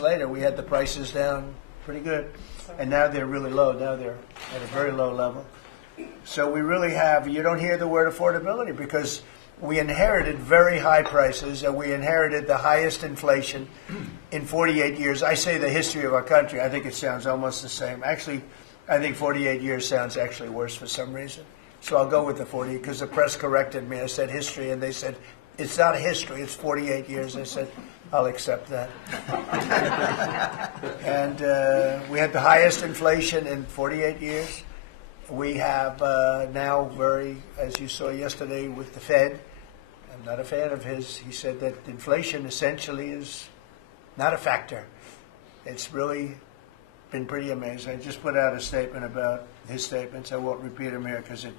later, we had the prices down pretty good, and now they're really low. Now they're at a very low level. So we really have, you don't hear the word affordability because we inherited very high prices, and we inherited the highest inflation in 48 years. I say the history of our country. I think it sounds almost the same. Actually, I think 48 years sounds actually worse for some reason. So I'll go with the 40 because the press corrected me. I said history, and they said, it's not a history, it's 48 years. I said, I'll accept that. And we had the highest inflation in 48 years. We have now as you saw yesterday with the Fed, I'm not a fan of his. He said that inflation essentially is not a factor. It's really been pretty amazing. I just put out a statement about his statements. I won't repeat them here because they're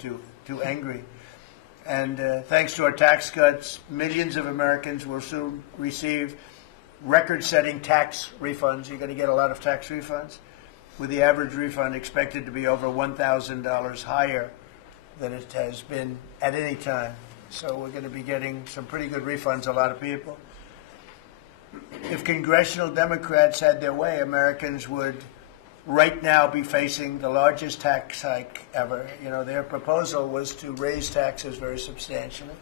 too angry. And thanks to our tax cuts, millions of Americans will soon receive record-setting tax refunds. You're going to get a lot of tax refunds, with the average refund expected to be over $1,000 higher than it has been at any time. So we're going to be getting some pretty good refunds, a lot of people. If congressional Democrats had their way, Americans would right now be facing the largest tax hike ever. You know, their proposal was to raise taxes very substantially.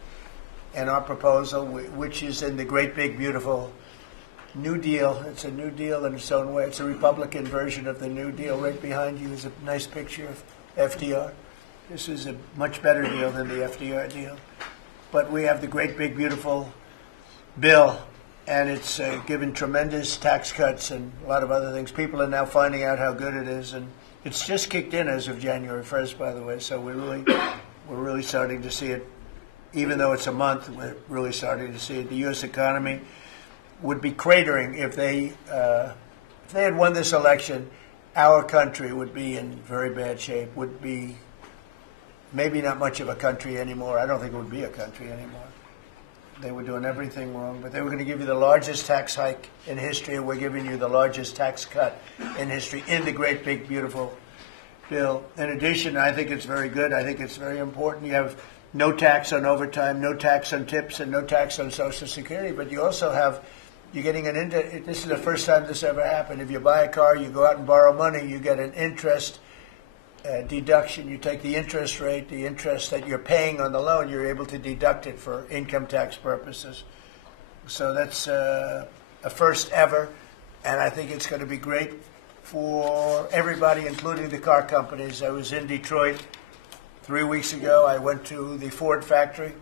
And our proposal, which is in the great, big, beautiful New Deal, it's a New Deal in its own way. It's a Republican version of the New Deal. Right behind you is a nice picture of FDR. This is a much better deal than the FDR deal. But we have the great, big, beautiful bill, and it's given tremendous tax cuts and a lot of other things. People are now finding out how good it is, and it's just kicked in as of January 1st, by the way. So we're really starting to see it. Even though it's a month, we're really starting to see it. The U.S. economy would be cratering if they had won this election. Our country would be in very bad shape. Would be maybe not much of a country anymore. I don't think it would be a country anymore. They were doing everything wrong, but they were going to give you the largest tax hike in history, and we're giving you the largest tax cut in history in the great, big, beautiful bill. In addition, I think it's very good. I think it's very important. You have no tax on overtime, no tax on tips, and no tax on Social Security, but you also have, you're getting this is the first time this ever happened. If you buy a car, you go out and borrow money, you get an interest deduction. You take the interest rate, the interest that you're paying on the loan, you're able to deduct it for income tax purposes. So that's a first ever, and I think it's going to be great for everybody, including the car companies. I was in Detroit 3 weeks ago. I went to the Ford factory,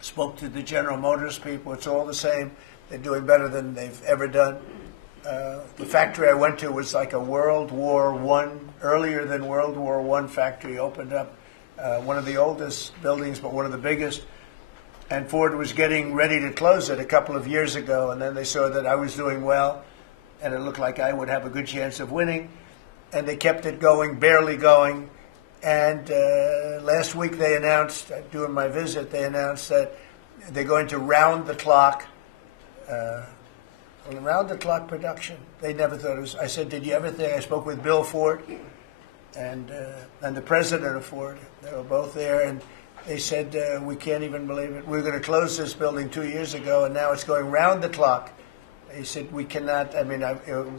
spoke to the General Motors people. It's all the same. They're doing better than they've ever done. The factory I went to was like a World War I, earlier than World War I factory opened up. One of the oldest buildings, but one of the biggest. And Ford was getting ready to close it a couple of years ago, and then they saw that I was doing well, and it looked like I would have a good chance of winning. And they kept it going, barely going. And last week they announced, during my visit, they announced that they're going to round the clock production. They never thought it was. I said, did you ever think? I spoke with Bill Ford and the president of Ford. They were both there, and they said, we can't even believe it. We were going to close this building 2 years ago, and now it's going round the clock. They said, we cannot. I mean,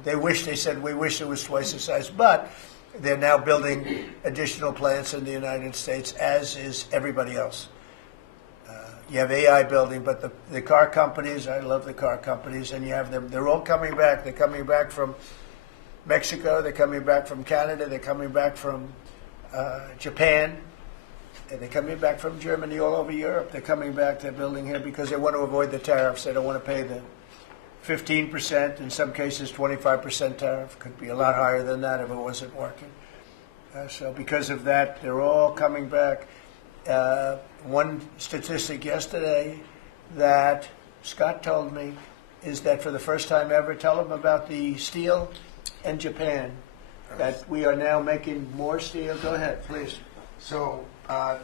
they said, we wish it was twice the size, but they're now building additional plants in the United States, as is everybody else. You have AI building, but the car companies, I love the car companies, and you have them. They're all coming back. They're coming back from Mexico. They're coming back from Canada. They're coming back from Japan. And they're coming back from Germany, all over Europe. They're coming back. They're building here because they want to avoid the tariffs. They don't want to pay the 15%, in some cases 25% tariff. Could be a lot higher than that if it wasn't working. So because of that, they're all coming back. One statistic yesterday that Scott told me is that for the first time ever, tell them about the steel in Japan, that we are now making more steel. Go ahead, please. So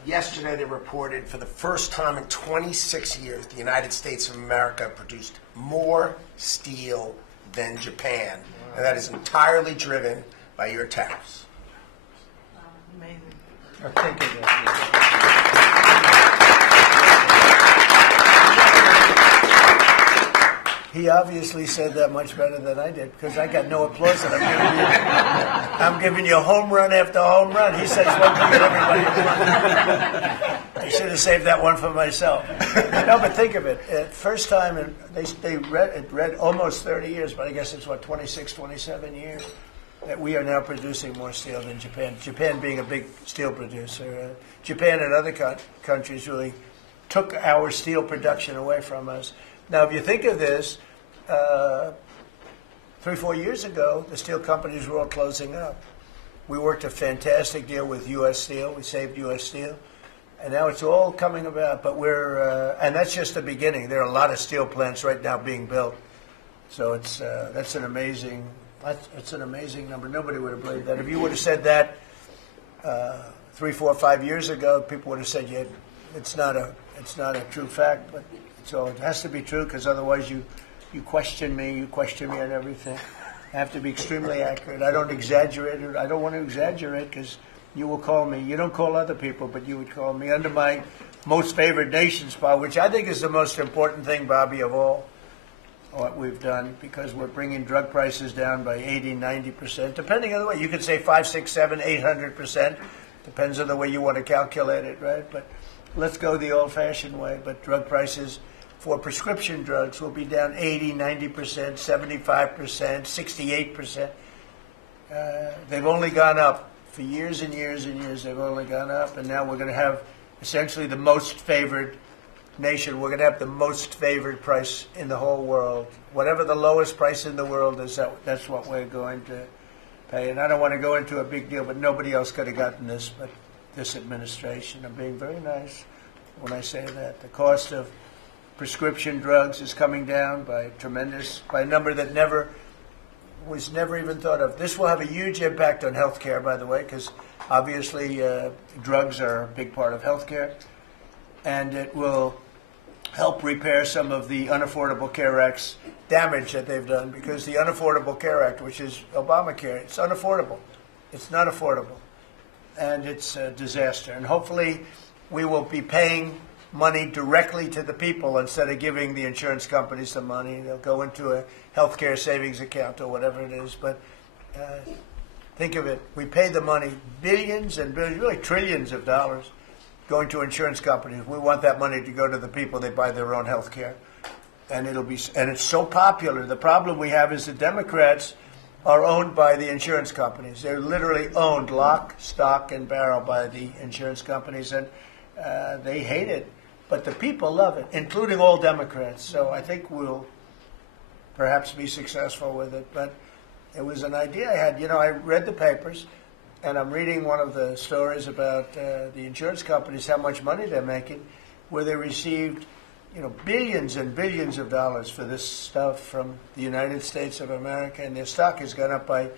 yesterday they reported for the first time in 26 years, the United States of America produced more steel than Japan. Wow. And that is entirely driven by your tariffs. Amazing. Thank you. He obviously said that much better than I did because I got no applause and I'm giving you home run after home run. He says one thing and everybody. I should have saved that one for myself. No, but think of it. First time, and they read almost 30 years, but I guess it's 26, 27 years that we are now producing more steel than Japan. Japan being a big steel producer. Japan and other countries really took our steel production away from us. Now, if you think of this, 3-4 years ago, the steel companies were all closing up. We worked a fantastic deal with U.S. Steel. We saved U.S. Steel. And now it's all coming about. But and that's just the beginning. There are a lot of steel plants right now being built. So that's an amazing number. Nobody would have believed that. If you would have said that 3, 4, 5 years ago, people would have said, yeah, it's not a true fact. But so it has to be true because otherwise you question me on everything. I have to be extremely accurate. I don't exaggerate it. I don't want to exaggerate because you will call me. You don't call other people, but you would call me under my most favored nations policy, which I think is the most important thing, Bobby, of all what we've done because we're bringing drug prices down by 80, 90%, depending on the way. You could say 5, 6, 7, 800%. Depends on the way you want to calculate it, right? But let's go the old-fashioned way. But drug prices for prescription drugs will be down 80, 90%, 75%, 68%. They've only gone up for years and years and years. They've only gone up, and now we're going to have essentially the most favored nation. We're going to have the most favored price in the whole world. Whatever the lowest price in the world is, that's what we're going to pay. And I don't want to go into a big deal, but nobody else could have gotten this but this administration. I'm being very nice when I say that. The cost of prescription drugs is coming down by a number that was never even thought of. This will have a huge impact on healthcare, by the way, because obviously drugs are a big part of healthcare, and it will help repair some of the Unaffordable Care Act's damage that they've done, because the Unaffordable Care Act, which is Obamacare, it's unaffordable. It's not affordable, and it's a disaster. And hopefully we will be paying money directly to the people instead of giving the insurance companies the money. They'll go into a healthcare savings account or whatever it is. But think of it. We pay the money, billions and billions, really trillions of dollars going to insurance companies. We want that money to go to the people. They buy their own health care. And it's so popular. The problem we have is the Democrats are owned by the insurance companies. They're literally owned lock, stock, and barrel by the insurance companies. And they hate it. But the people love it, including all Democrats. So I think we'll perhaps be successful with it. But it was an idea I had. You know, I read the papers, and I'm reading one of the stories about the insurance companies, how much money they're making, where they received, billions and billions of dollars for this stuff from the United States of America, and their stock has gone up by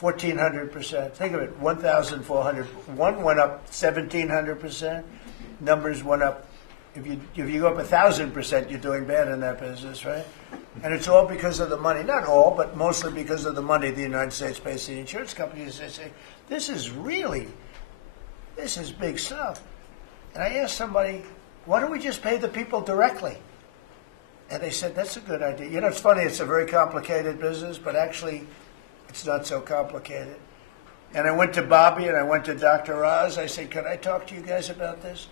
1,400%. Think of it, 1,400. One went up 1,700%. Numbers went up. If you go up 1,000%, you're doing bad in that business, right? And it's all because of the money. Not all, but mostly because of the money the United States pays to the insurance companies. They say, this is big stuff. And I asked somebody, why don't we just pay the people directly? And they said, that's a good idea. You know, it's funny, it's a very complicated business, but actually it's not so complicated. And I went to Bobby and I went to Dr. Oz. I said, can I talk to you guys about this?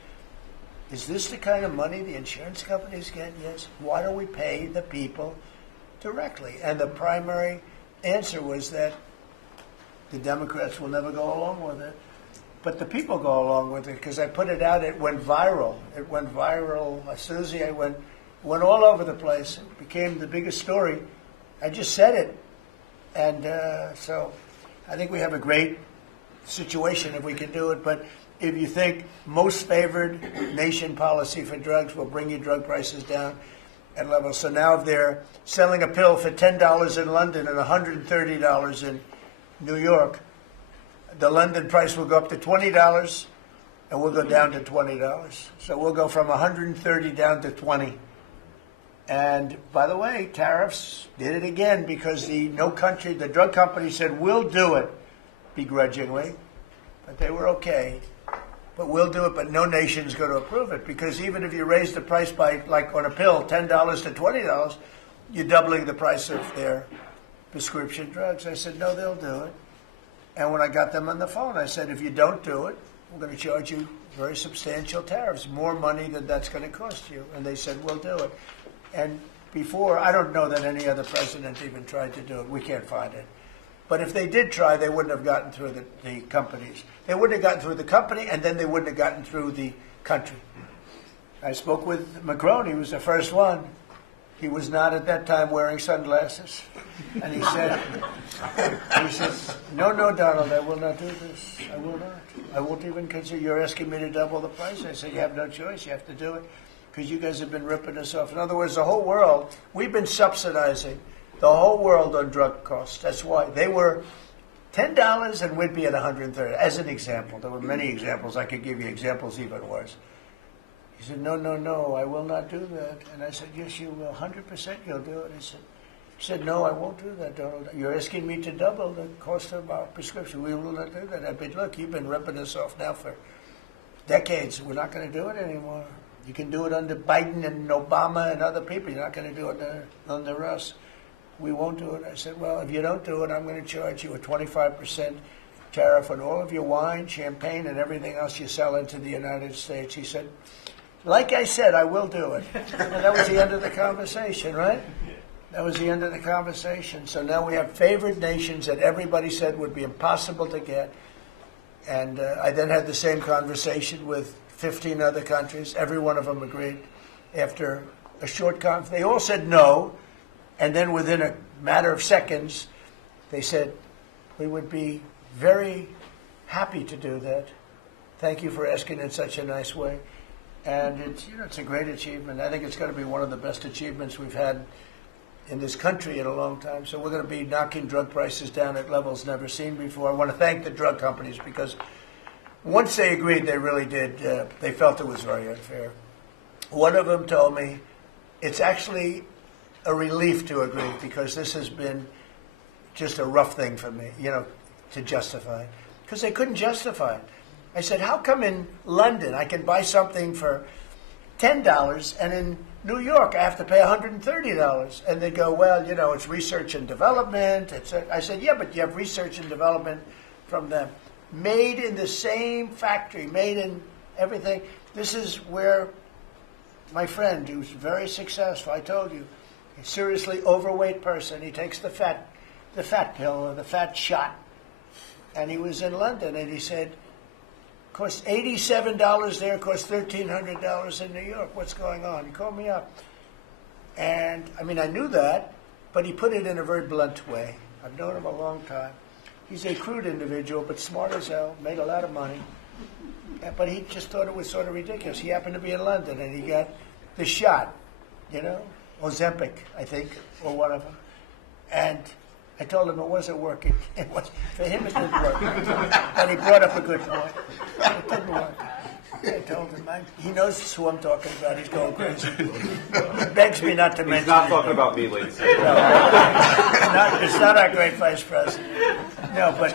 Is this the kind of money the insurance companies get? Yes. Why don't we pay the people directly? And the primary answer was that the Democrats will never go along with it. But the people go along with it because I put it out. It went viral. It went viral. Susie, I went all over the place. It became the biggest story. I just said it. And so I think we have a great situation if we can do it. But if you think most favored nation policy for drugs will bring your drug prices down at levels. So now if they're selling a pill for $10 in London and $130 in New York, the London price will go up to $20 and we'll go down to $20. So we'll go from 130 down to 20. And by the way, tariffs did it again because the drug company said, we'll do it begrudgingly, but they were okay. But we'll do it, but no nation's going to approve it because even if you raise the price by, like on a pill, $10 to $20, you're doubling the price of their prescription drugs. I said, no, they'll do it. And when I got them on the phone, I said, if you don't do it, we're going to charge you very substantial tariffs, more money than that's going to cost you. And they said, we'll do it. And before, I don't know that any other president even tried to do it. We can't find it. But if they did try, they wouldn't have gotten through the companies. They wouldn't have gotten through the company, and then they wouldn't have gotten through the country. I spoke with Macron. He was the first one. He was not at that time wearing sunglasses. And he said, no, Donald, I will not do this. I will not. I won't even consider. You're asking me to double the price. I said, you have no choice. You have to do it because you guys have been ripping us off. In other words, the whole world, we've been subsidizing the whole world on drug costs. That's why they were $10 and we'd be at $130. As an example, there were many examples. I could give you examples even worse. He said, no, I will not do that. And I said, yes, you will. 100% you'll do it. He said, no, I won't do that, Donald. You're asking me to double the cost of our prescription. We will not do that. I said, look, you've been ripping us off now for decades. We're not going to do it anymore. You can do it under Biden and Obama and other people. You're not going to do it under us. We won't do it. I said, well, if you don't do it, I'm going to charge you a 25% tariff on all of your wine, champagne, and everything else you sell into the United States. He said, like I said, I will do it. And that was the end of the conversation, right? That was the end of the conversation. So now we have favored nations that everybody said would be impossible to get. And I then had the same conversation with 15 other countries. Every one of them agreed. After a short conference, they all said no. And then within a matter of seconds, they said, we would be very happy to do that. Thank you for asking in such a nice way. And it's a great achievement. I think it's going to be one of the best achievements we've had in this country in a long time. So we're going to be knocking drug prices down at levels never seen before. I want to thank the drug companies because once they agreed, they really did. They felt it was very unfair. One of them told me it's actually a relief to agree because this has been just a rough thing for me, to justify. Because they couldn't justify it. I said, how come in London I can buy something for $10 and in New York I have to pay $130? And they go, well, it's research and development. I said, yeah, but you have research and development from them. Made in the same factory, made in everything. This is where my friend, who's very successful, I told you, a seriously overweight person, he takes the fat pill or the fat shot. And he was in London and he said, costs $87 there, costs $1,300 in New York. What's going on? He called me up. And, I knew that, but he put it in a very blunt way. I've known him a long time. He's a crude individual, but smart as hell, made a lot of money. But he just thought it was sort of ridiculous. He happened to be in London, and he got the shot, Ozempic, I think, or one of them. And I told him it wasn't working. For him, it didn't work. And he brought up a good point. It didn't work. I told him, he knows who I'm talking about. He's going crazy. He begs me not to mention. He's not talking about me, ladies. No, it's not our great vice president. No, but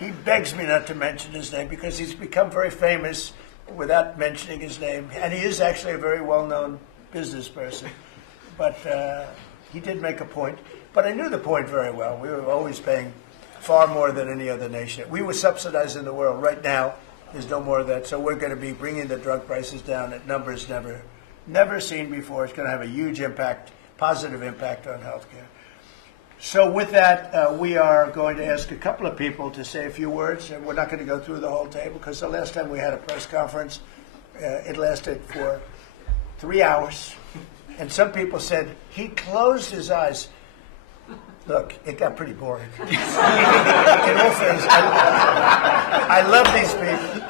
he begs me not to mention his name because he's become very famous without mentioning his name. And he is actually a very well-known business person. But he did make a point. But I knew the point very well. We were always paying far more than any other nation. We were subsidizing the world. Right now, there's no more of that. So we're going to be bringing the drug prices down at numbers never seen before. It's going to have a huge impact, positive impact on healthcare. So with that, we are going to ask a couple of people to say a few words. And we're not going to go through the whole table because the last time we had a press conference, it lasted for 3 hours. And some people said he closed his eyes. Look, it got pretty boring. In all fairness, I love these people.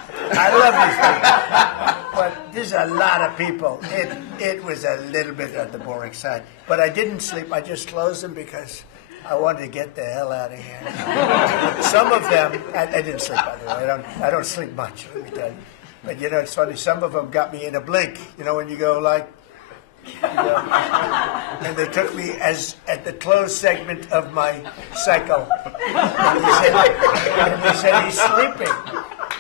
But there's a lot of people. It was a little bit on the boring side. But I didn't sleep. I just closed them because I wanted to get the hell out of here. Some of them, I didn't sleep, by the way. I don't sleep much, let me tell you. But, it's funny. Some of them got me in a blink. When you go like, and they took me at the closed segment of my cycle. And they said, he's sleeping.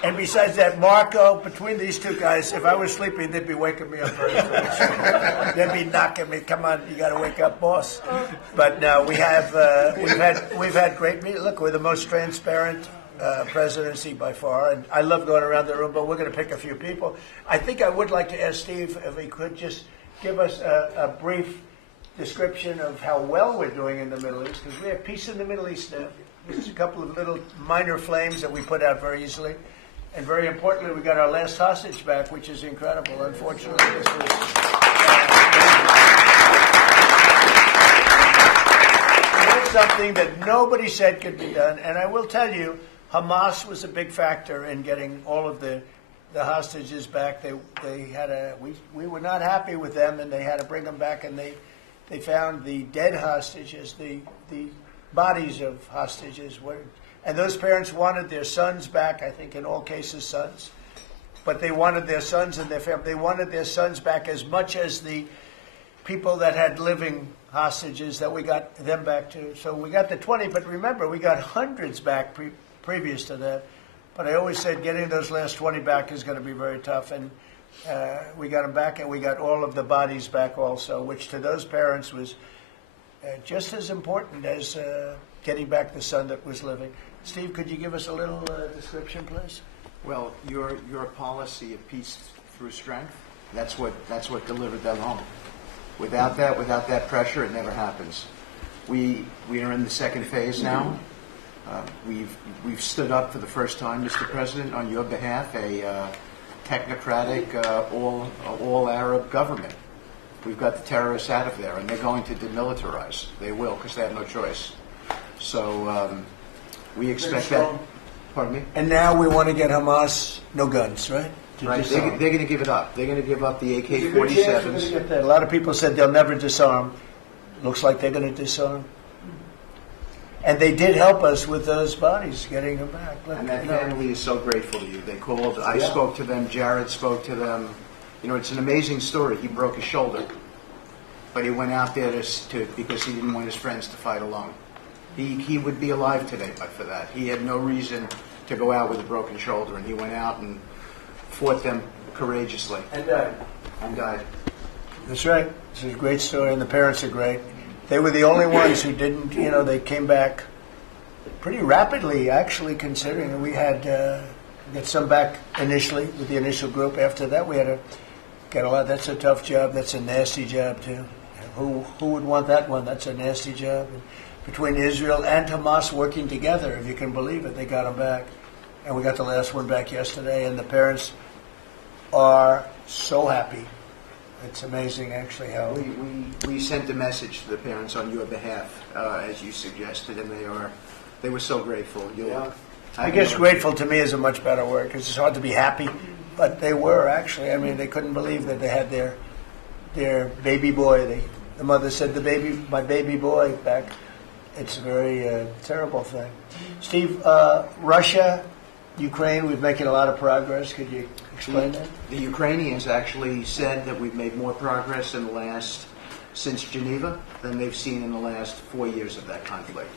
And besides that, Marco, between these two guys, if I was sleeping, they'd be waking me up very soon. They'd be knocking me. Come on, you got to wake up, boss. But no, we've had great meetings. Look, we're the most transparent presidency by far, and I love going around the room. But we're going to pick a few people. I think I would like to ask Steve if he could just give us a brief description of how well we're doing in the Middle East, because we have peace in the Middle East now. There's a couple of little minor flames that we put out very easily. And very importantly, we got our last hostage back, which is incredible. Unfortunately, this was something that nobody said could be done. And I will tell you, Hamas was a big factor in getting all of the hostages back. They had we were not happy with them, and they had to bring them back. And they found the dead hostages, the bodies of hostages were. And those parents wanted their sons back, I think in all cases sons. But they wanted their sons and their family. They wanted their sons back as much as the people that had living hostages that we got them back to. So we got the 20, but remember, we got hundreds back previous to that. But I always said getting those last 20 back is going to be very tough. And we got them back, and we got all of the bodies back also, which to those parents was just as important as getting back the son that was living. Steve, could you give us a little description, please? Well, your policy of peace through strength, that's what delivered them home. Without that pressure, it never happens. We are in the second phase now. We've stood up for the first time, Mr. President, on your behalf, a technocratic, all Arab government. We've got the terrorists out of there, and they're going to demilitarize. They will, because they have no choice. So we expect that. Pardon me? And now we want to get Hamas no guns, right? Right. They're going to give it up. They're going to give up the There's a good chance we're gonna AK-47s. get that. A lot of people said they'll never disarm. Looks like they're going to disarm. And they did help us with those bodies, getting them back. Look, And that you know. family is so grateful to you. They called. I Yeah. spoke to them. Jared spoke to them. You know, it's an amazing story. He broke his shoulder, but he went out there because he didn't want his friends to fight alone. He would be alive today but for that. He had no reason to go out with a broken shoulder, and he went out and fought them courageously And and died. that's right. It's a great story, and the parents are great. They were the only ones who didn't, they came back pretty rapidly, actually, considering we had get some back initially with the initial group. After that, we had to get a lot. That's a tough job. That's a nasty job, too. Who would want that one? That's a nasty job. And between Israel and Hamas working together, if you can believe it, they got them back. And we got the last one back yesterday, and the parents are so happy. It's amazing, actually, how We sent a message to the parents on your behalf, as you suggested, and they were so grateful. I guess grateful to me is a much better word, because it's hard to be happy, but they were actually. I mean, they couldn't believe that they had their baby boy. The mother said, my baby boy back. It's a very terrible thing. Steve, Russia, Ukraine, we're making a lot of progress. Could you explain that? The Ukrainians actually said that we've made more progress since Geneva than they've seen in the last 4 years of that conflict.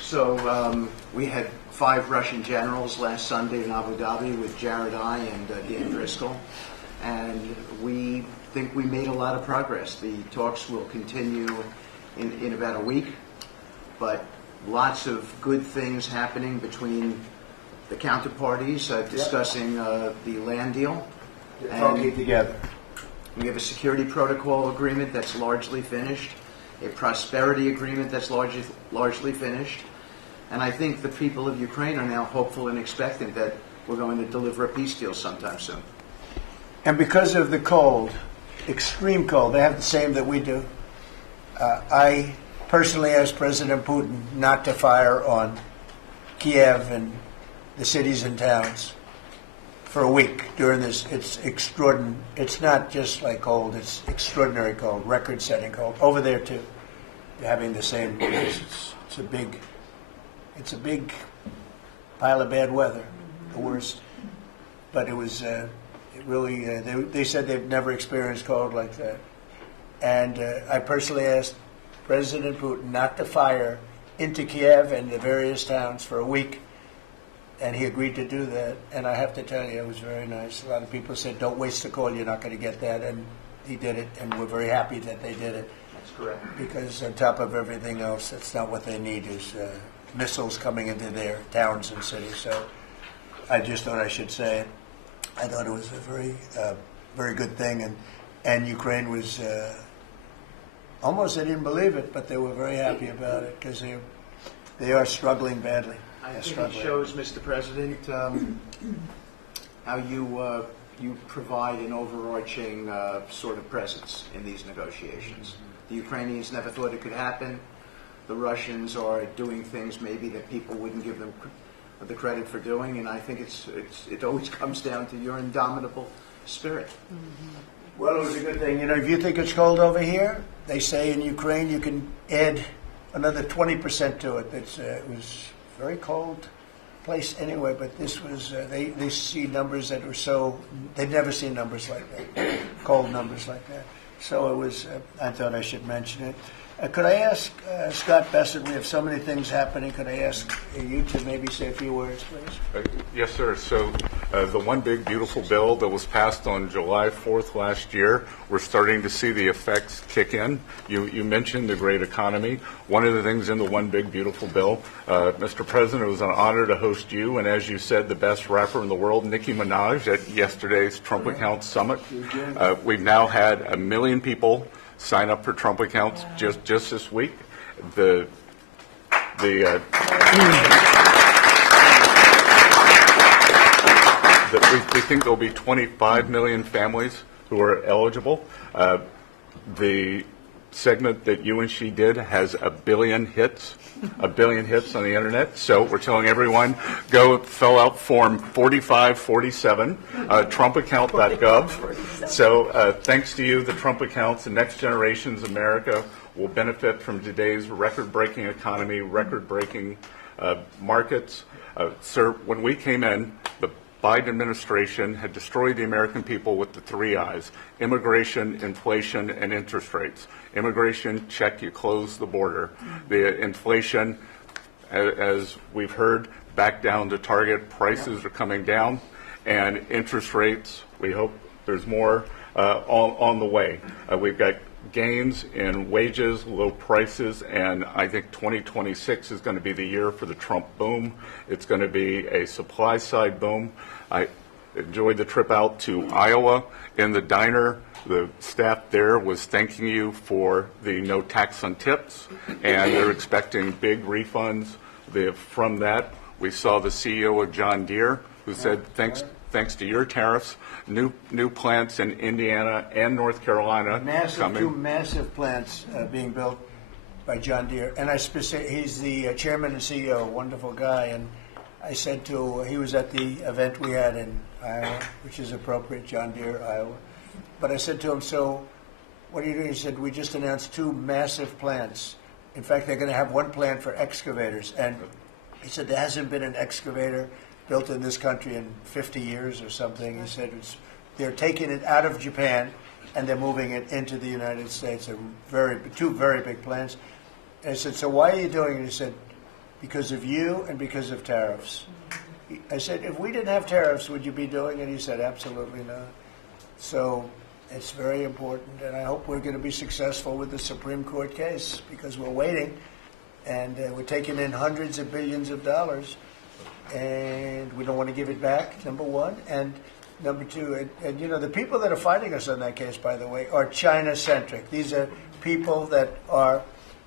So we had 5 Russian generals last Sunday in Abu Dhabi with Jared and Dan Driscoll, and we think we made a lot of progress. The talks will continue in about a week, but lots of good things happening between the counterparties discussing the land deal. Talking together. We have a security protocol agreement that's largely finished, a prosperity agreement that's largely finished, and I think the people of Ukraine are now hopeful and expectant that we're going to deliver a peace deal sometime soon. And because of the cold, extreme cold, they have the same that we do. I personally asked President Putin not to fire on Kiev and the cities and towns for a week during this. It's extraordinary. It's not just like cold. It's extraordinary cold, record-setting cold. Over there too, they're having the same. It's a big pile of bad weather, the worst. But it was really. They said they've never experienced cold like that. And I personally asked President Putin not to fire into Kiev and the various towns for a week. and he agreed to do that. And I have to tell you, it was very nice. A lot of people said, "Don't waste the call; you're not going to get that," and he did it, and we're very happy that they did it. That's correct. Because on top of everything else, that's not what they need is missiles coming into their towns and cities. So I just thought I should say it. I thought it was a very good thing, and Ukraine was almost they didn't believe it, but they were very happy about it because they are struggling badly. I think it shows, Mr. President, how you provide an overarching sort of presence in these negotiations. The Ukrainians never thought it could happen. The Russians are doing things maybe that people wouldn't give them the credit for doing, and I think it always comes down to your indomitable spirit. Well, it was a good thing. You know, if you think it's cold over here, they say in Ukraine you can add another 20% to it. It was a very cold place anyway, but this was, they see numbers that were so, they've never seen numbers like that, cold numbers like that. So it was, I thought I should mention it. Could I ask Scott Bessett, we have so many things happening, could I ask you to maybe say a few words, please? Yes, sir. So the one big beautiful bill that was passed on July 4th last year, we're starting to see the effects kick in. You mentioned the great economy. One of the things in the one big beautiful bill, Mr. President, it was an honor to host you, and as you said, the best rapper in the world, Nicki Minaj, at yesterday's Trump Accounts Summit. We've now had 1 million people sign up for Trump accounts just this week. We think there'll be 25 million families who are eligible. The segment that you and she did has 1 billion hits. 1 billion hits on the internet. So we're telling everyone, go fill out form 4547, trumpaccount.gov. So thanks to you, the Trump accounts, the next generation's America will benefit from today's record-breaking economy, record-breaking markets. Sir, when we came in, the Biden administration had destroyed the American people with the 3 I's: immigration, inflation, and interest rates. Immigration, check, you close the border. The inflation, as we've heard, back down to target. Prices are coming down. And interest rates, we hope there's more on the way. We've got gains in wages, low prices, and I think 2026 is going to be the year for the Trump boom. It's going to be a supply side boom. I enjoyed the trip out to Iowa. In the diner, the staff there was thanking you for the no tax on tips, and they're expecting big refunds from that. We saw the CEO of John Deere who said, thanks to your tariffs, new plants in Indiana and North Carolina coming. 2 massive plants being built by John Deere. And he's the chairman and CEO, wonderful guy. And I said he was at the event we had in Iowa, which is appropriate, John Deere, Iowa. But I said to him, so what are you doing? He said, we just announced 2 massive plants. In fact, they're going to have 1 plant for excavators. And he said, there hasn't been an excavator built in this country in 50 years or something. He said they're taking it out of Japan and they're moving it into the United States. They're 2 very big plants. And I said, so why are you doing it? He said, because of you and because of tariffs. I said, if we didn't have tariffs, would you be doing it? He said, absolutely not. So it's very important, and I hope we're going to be successful with the Supreme Court case because we're waiting, and we're taking in hundreds of billions of dollars, and we don't want to give it back, number one. And number two, and you know, the people that are fighting us on that case, by the way, are China-centric. These are people that are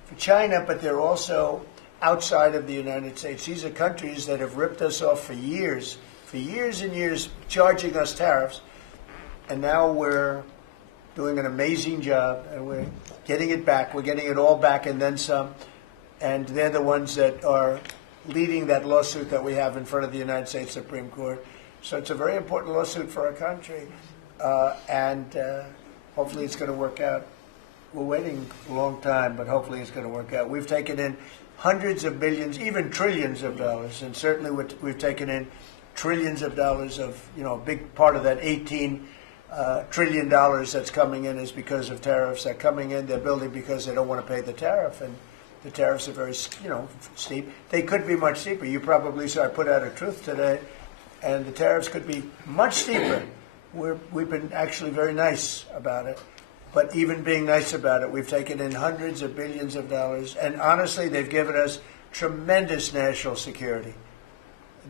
for China, but they're also outside of the United States. These are countries that have ripped us off for years and years, charging us tariffs, and now we're doing an amazing job, and we're getting it back. We're getting it all back and then some, and they're the ones that are leading that lawsuit that we have in front of the United States Supreme Court. So it's a very important lawsuit for our country, and hopefully it's going to work out. We're waiting a long time, but hopefully it's going to work out. We've taken in hundreds of billions, even trillions of dollars, and certainly we've taken in trillions of dollars of, you know, a big part of that $18 trillion that's coming in is because of tariffs. They're coming in, they're building because they don't want to pay the tariff, and The tariffs are very, steep. They could be much steeper. You probably saw I put out a truth today, and the tariffs could be much steeper. We've been actually very nice about it. But even being nice about it, we've taken in hundreds of billions of dollars. And honestly, they've given us tremendous national security.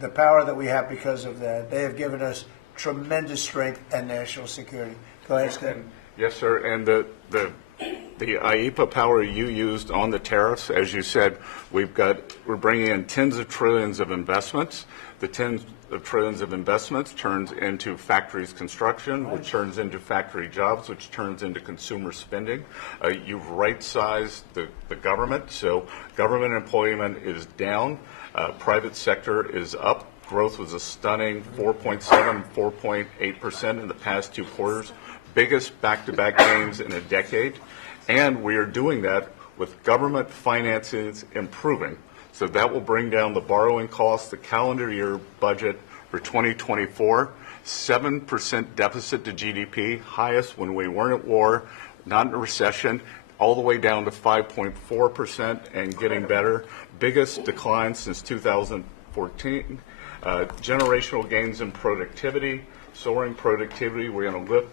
The power that we have because of that. They have given us tremendous strength and national security. Go ahead, Scott. Yes, sir. And the IEPA power you used on the tariffs, as you said, we're bringing in tens of trillions of investments. The tens of trillions of investments turns into factories construction, which turns into factory jobs, which turns into consumer spending. You've right-sized the government, so government employment is down. Private sector is up. Growth was a stunning 4.7, 4.8% in the past 2 quarters. Biggest back-to-back gains in a decade. And we are doing that with government finances improving. So that will bring down the borrowing costs, the calendar year budget for 2024, 7% deficit to GDP, highest when we weren't at war, not in a recession, all the way down to 5.4% and getting better. Biggest decline since 2014. Generational gains in productivity, soaring productivity. We're going to lift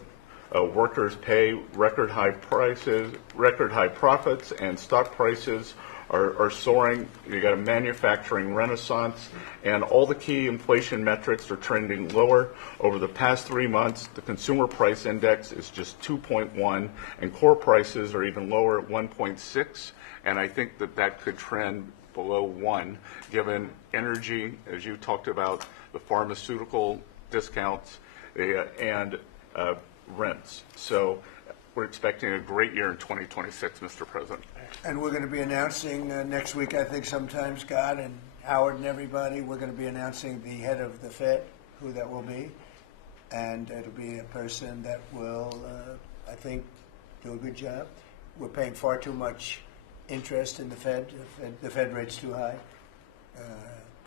workers' pay, record high prices, record high profits, and stock prices are soaring. You got a manufacturing renaissance, and all the key inflation metrics are trending lower. Over the past 3 months, the consumer price index is just 2.1, and core prices are even lower at 1.6, and I think that could trend below 1, given energy, as you talked about, the pharmaceutical discounts, and rents. So we're expecting a great year in 2026, Mr. President. And we're going to be announcing next week, I think sometime, Scott and Howard and everybody, we're going to be announcing the head of the Fed, who that will be. And it'll be a person that will, I think, do a good job. We're paying far too much interest in the Fed. The Fed rate's too high,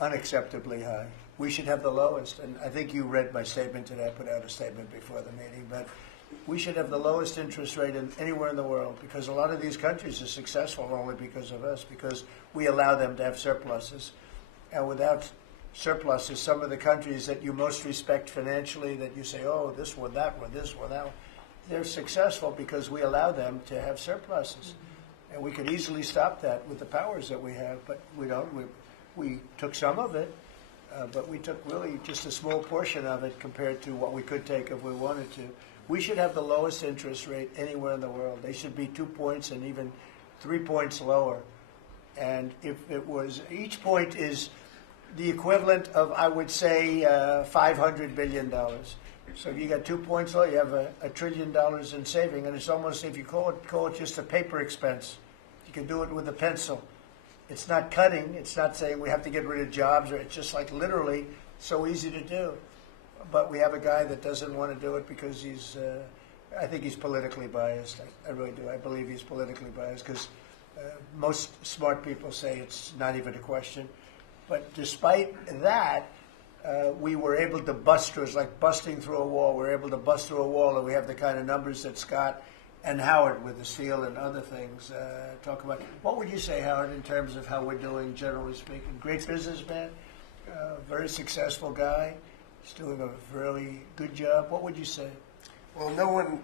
unacceptably high. We should have the lowest, and I think you read my statement today. I put out a statement before the meeting, but we should have the lowest interest rate anywhere in the world, because a lot of these countries are successful only because of us, because we allow them to have surpluses. And without surpluses, some of the countries that you most respect financially, that you say, oh, this one, that one, this one, that one, they're successful because we allow them to have surpluses. And we could easily stop that with the powers that we have, but we don't. We took some of it. But we took really just a small portion of it compared to what we could take if we wanted to. We should have the lowest interest rate anywhere in the world. They should be 2 points and even 3 points lower. And if it was, each point is the equivalent of, I would say, $500 billion. So if you got 2 points lower, you have $1 trillion in saving. And it's almost, if you call it just a paper expense. You can do it with a pencil. It's not cutting. It's not saying we have to get rid of jobs, or it's just like literally so easy to do. But we have a guy that doesn't want to do it because he's, I think he's politically biased. I really do. I believe he's politically biased because most smart people say it's not even a question. But despite that, we were able to bust through. It's like busting through a wall. We're able to bust through a wall, and we have the kind of numbers that Scott and Howard with the steel and other things talk about. What would you say, Howard, in terms of how we're doing, generally speaking? Great businessman, very successful guy. He's doing a really good job. What would you say? Well, no one,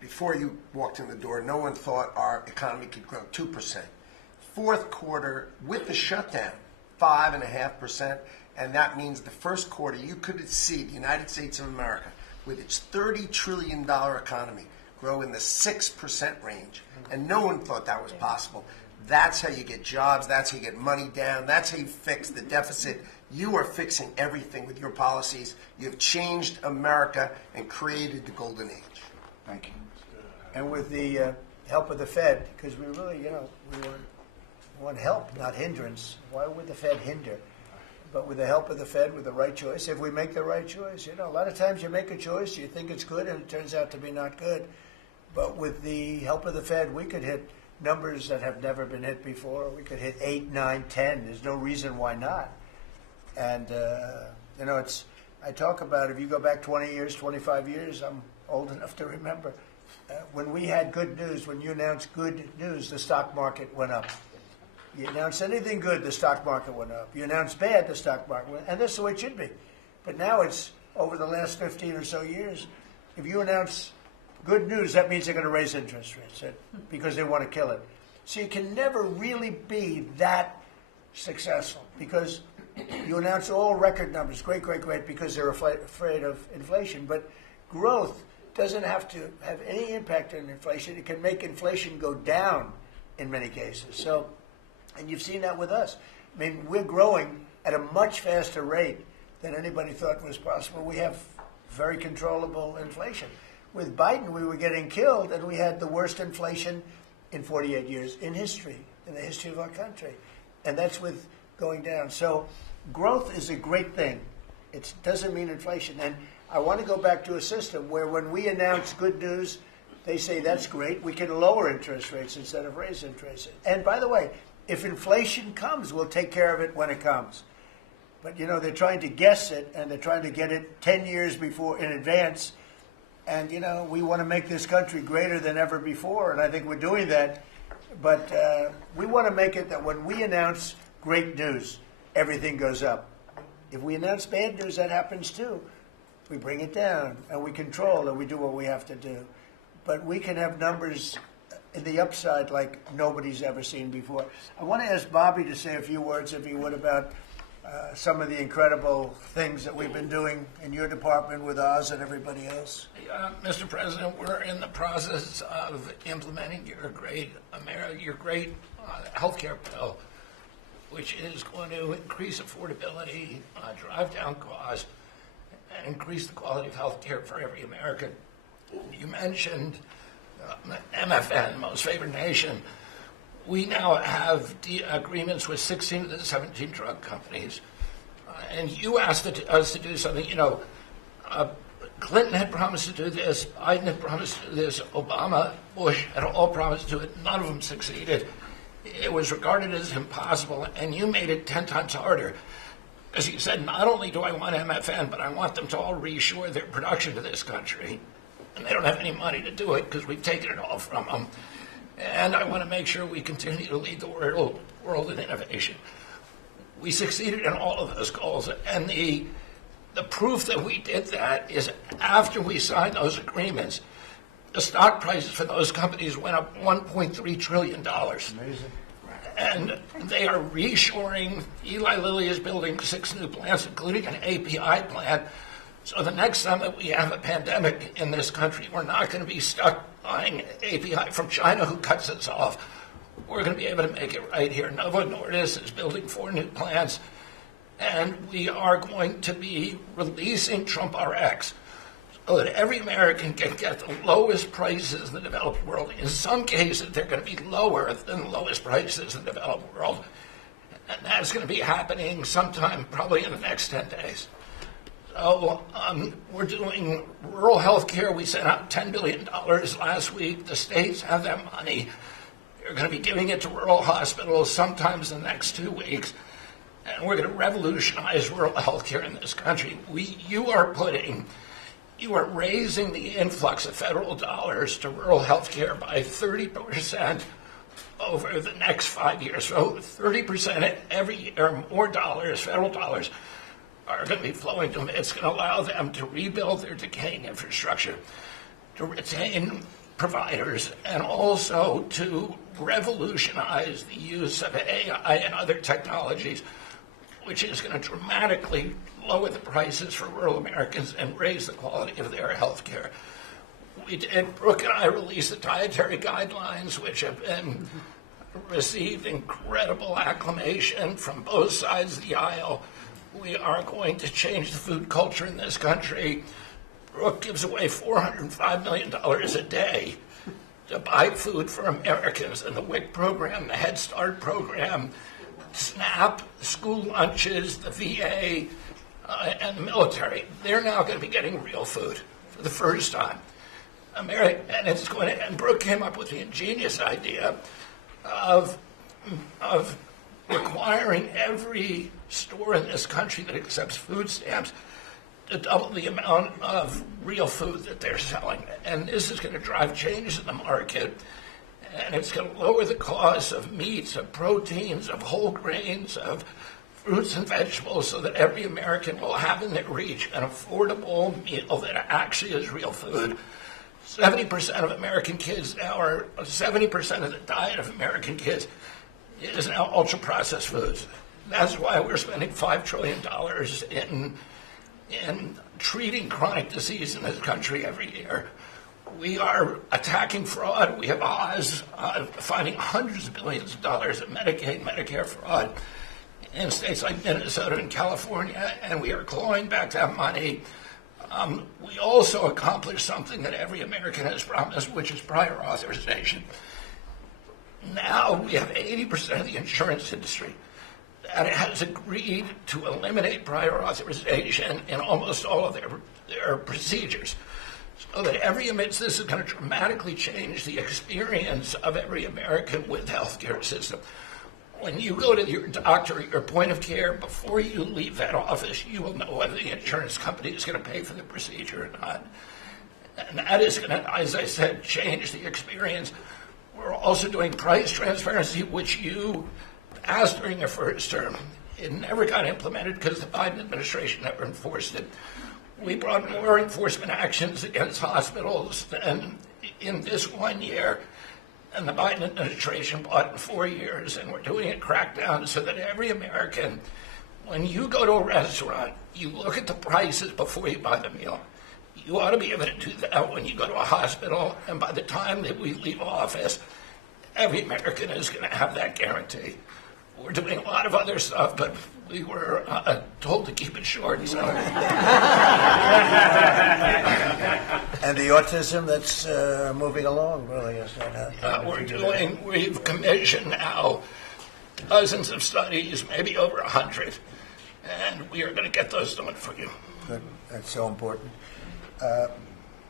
before you walked in the door, no one thought our economy could grow 2%. Fourth quarter, with the shutdown, 5.5%, and that means the first quarter, you could see the United States of America, with its $30 trillion economy, grow in the 6% range. And no one thought that was possible. That's how you get jobs. That's how you get money down. That's how you fix the deficit. You are fixing everything with your policies. You've changed America and created the golden age. Thank you. And with the help of the Fed, because we really, we want help, not hindrance. Why would the Fed hinder? But with the help of the Fed, with the right choice, if we make the right choice, a lot of times you make a choice, you think it's good, and it turns out to be not good. But with the help of the Fed, we could hit numbers that have never been hit before. We could hit 8, 9, 10. There's no reason why not. And, I talk about, if you go back 20 years, 25 years, I'm old enough to remember, when we had good news, when you announced good news, the stock market went up. You announce anything good, the stock market went up. You announce bad, the stock market went, and that's the way it should be. But now it's over the last 15 or so years. If you announce good news, that means they're going to raise interest rates because they want to kill it. So you can never really be that successful because you announce all record numbers, great, because they're afraid of inflation. But growth doesn't have to have any impact on inflation. It can make inflation go down in many cases. So, and you've seen that with us. I mean, we're growing at a much faster rate than anybody thought was possible. We have very controllable inflation. With Biden, we were getting killed, and we had the worst inflation in 48 years in history, in the history of our country. And that's with going down. So growth is a great thing. It doesn't mean inflation. And I want to go back to a system where when we announce good news, they say that's great. We can lower interest rates instead of raise interest rates. And by the way, if inflation comes, we'll take care of it when it comes. But, you know, they're trying to guess it, and they're trying to get it 10 years before in advance. And, you know, we want to make this country greater than ever before, and I think we're doing that. But we want to make it that when we announce great news, everything goes up. If we announce bad news, that happens too. We bring it down, and we control, and we do what we have to do. But we can have numbers in the upside like nobody's ever seen before. I want to ask Bobby to say a few words, if he would, about some of the incredible things that we've been doing in your department with Oz and everybody else. Mr. President, we're in the process of implementing your great healthcare bill, which is going to increase affordability, drive down costs, and increase the quality of healthcare for every American. You mentioned MFN, Most Favored Nation. We now have agreements with 16 of the 17 drug companies. And you asked us to do something. You know, Clinton had promised to do this. Biden had promised to do this. Obama, Bush had all promised to do it. None of them succeeded. It was regarded as impossible, and you made it 10 times harder. As you said, not only do I want MFN, but I want them to all reshore their production to this country. And they don't have any money to do it because we've taken it all from them. And I want to make sure we continue to lead the world in innovation. We succeeded in all of those goals. And the proof that we did that is after we signed those agreements, the stock prices for those companies went up $1.3 trillion. Amazing. And they are reshoring. Eli Lilly is building 6 new plants, including an API plant. So the next time that we have a pandemic in this country, we're not going to be stuck buying API from China, who cuts us off. We're going to be able to make it right here. Novo Nordisk is building 4 new plants, and we are going to be releasing Trump RX so that every American can get the lowest prices in the developed world. In some cases, they're going to be lower than the lowest prices in the developed world, and that's going to be happening sometime probably in the next 10 days. So we're doing rural health care. We sent out $10 billion last week. The states have that money. They're going to be giving it to rural hospitals sometimes in the next 2 weeks. And we're going to revolutionize rural health care in this country. You are raising the influx of federal dollars to rural health care by 30% over the next 5 years. So 30% every year, more dollars, federal dollars, are going to be flowing to them. It's going to allow them to rebuild their decaying infrastructure, to retain providers, and also to revolutionize the use of AI and other technologies, which is going to dramatically lower the prices for rural Americans and raise the quality of their health care. Brooke and I released the dietary guidelines, which have been received incredible acclamation from both sides of the aisle. We are going to change the food culture in this country. Brooke gives away $405 million a day to buy food for Americans. And the WIC program, the Head Start program, SNAP, school lunches, the VA, and the military, they're now going to be getting real food for the first time. And Brooke came up with the ingenious idea of requiring every store in this country that accepts food stamps to double the amount of real food that they're selling. And this is going to drive changes in the market. and it's going to lower the cost of meats, of proteins, of whole grains, of fruits and vegetables, so that every American will have in their reach an affordable meal that actually is real food. 70% of American kids now are, 70% of the diet of American kids is now ultra-processed foods. That's why we're spending $5 trillion in treating chronic disease in this country every year. We are attacking fraud. We have odds of finding hundreds of billions of dollars of Medicaid, Medicare fraud in states like Minnesota and California, and we are clawing back that money. We also accomplished something that every American has promised, which is prior authorization. Now we have 80% of the insurance industry that has agreed to eliminate prior authorization in almost all of their procedures. So that this is going to dramatically change the experience of every American with the healthcare system. When you go to your doctor at your point of care, before you leave that office, you will know whether the insurance company is going to pay for the procedure or not. And that is going to, as I said, change the experience. We're also doing price transparency, which you asked during your first term. It never got implemented because the Biden administration never enforced it. We brought more enforcement actions against hospitals than in this 1 year, and the Biden administration bought in 4 years, and we're doing a crackdown so that every American, when you go to a restaurant, you look at the prices before you buy the meal. You ought to be able to do that when you go to a hospital, and by the time that we leave office, every American is going to have that guarantee. We're doing a lot of other stuff, but we were told to keep it short. So. And the autism that's moving along, really, is that We've commissioned now dozens of studies, maybe over 100, and we are going to get those done for you. Good. That's so important.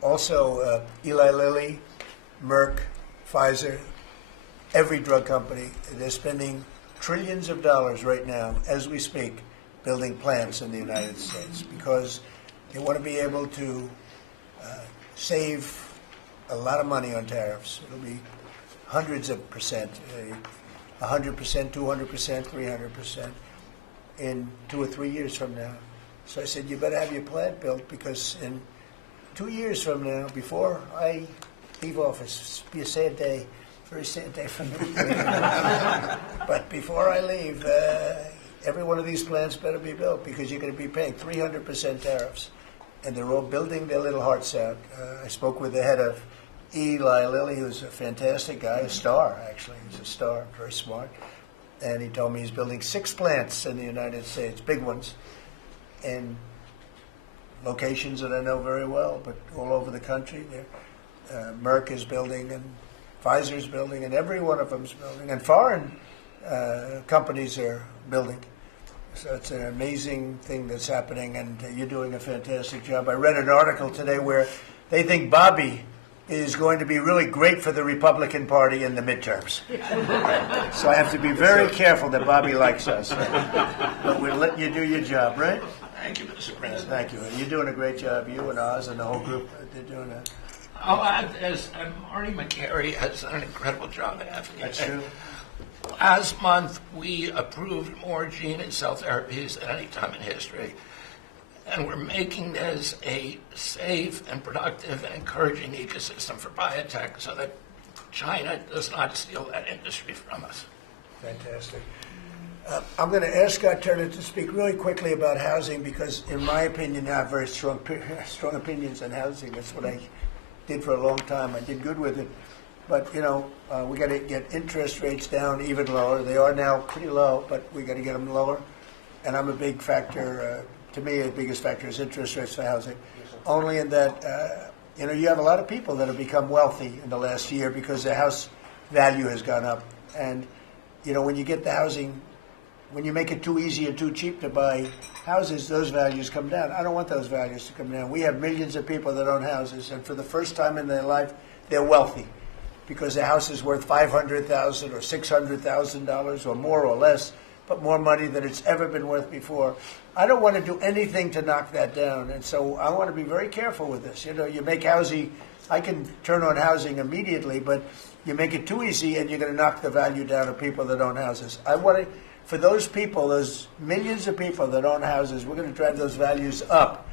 Also, Eli Lilly, Merck, Pfizer, every drug company, they're spending trillions of dollars right now, as we speak, building plants in the United States because they want to be able to save a lot of money on tariffs. It'll be hundreds of percent, 100%, 200%, 300% in 2 or 3 years from now. So I said, you better have your plant built because in 2 years from now, before I leave office, it'll be a sad day. Very sad day for me. But before I leave, every one of these plants better be built because you're going to be paying 300% tariffs. And they're all building their little hearts out. I spoke with the head of Eli Lilly, who's a fantastic guy, a star, actually. He's a star, very smart. And he told me he's building 6 plants in the United States, big ones, in locations that I know very well, but all over the country. Merck is building, and Pfizer's building, and every one of them's building, and foreign companies are building. So it's an amazing thing that's happening, and you're doing a fantastic job. I read an article today where they think Bobby is going to be really great for the Republican Party in the midterms. So I have to be very careful that Bobby likes us. But we'll let you do your job, right? Thank you, Mr. President. Thank you. You're doing a great job. You and Oz and the whole group, they're doing a... I'll add this, Marty McCary has done an incredible job at FDA. That's true. Last month, we approved more gene and cell therapies than any time in history. And we're making this a safe and productive and encouraging ecosystem for biotech so that China does not steal that industry from us. Fantastic. I'm going to ask Scott Turner to speak really quickly about housing because, in my opinion, I have very strong opinions on housing. That's what I did for a long time. I did good with it. But, we got to get interest rates down even lower. They are now pretty low, but we got to get them lower. And I'm a big factor, to me, the biggest factor is interest rates for housing. Only in that, you have a lot of people that have become wealthy in the last year because their house value has gone up. And, when you get the housing, when you make it too easy or too cheap to buy houses, those values come down. I don't want those values to come down. We have millions of people that own houses, and for the first time in their life, they're wealthy because their house is worth $500,000 or $600,000 or more or less, but more money than it's ever been worth before. I don't want to do anything to knock that down, and so I want to be very careful with this. You make housing, I can turn on housing immediately, but you make it too easy, and you're going to knock the value down of people that own houses. I want to, for those people, those millions of people that own houses, we're going to drive those values up.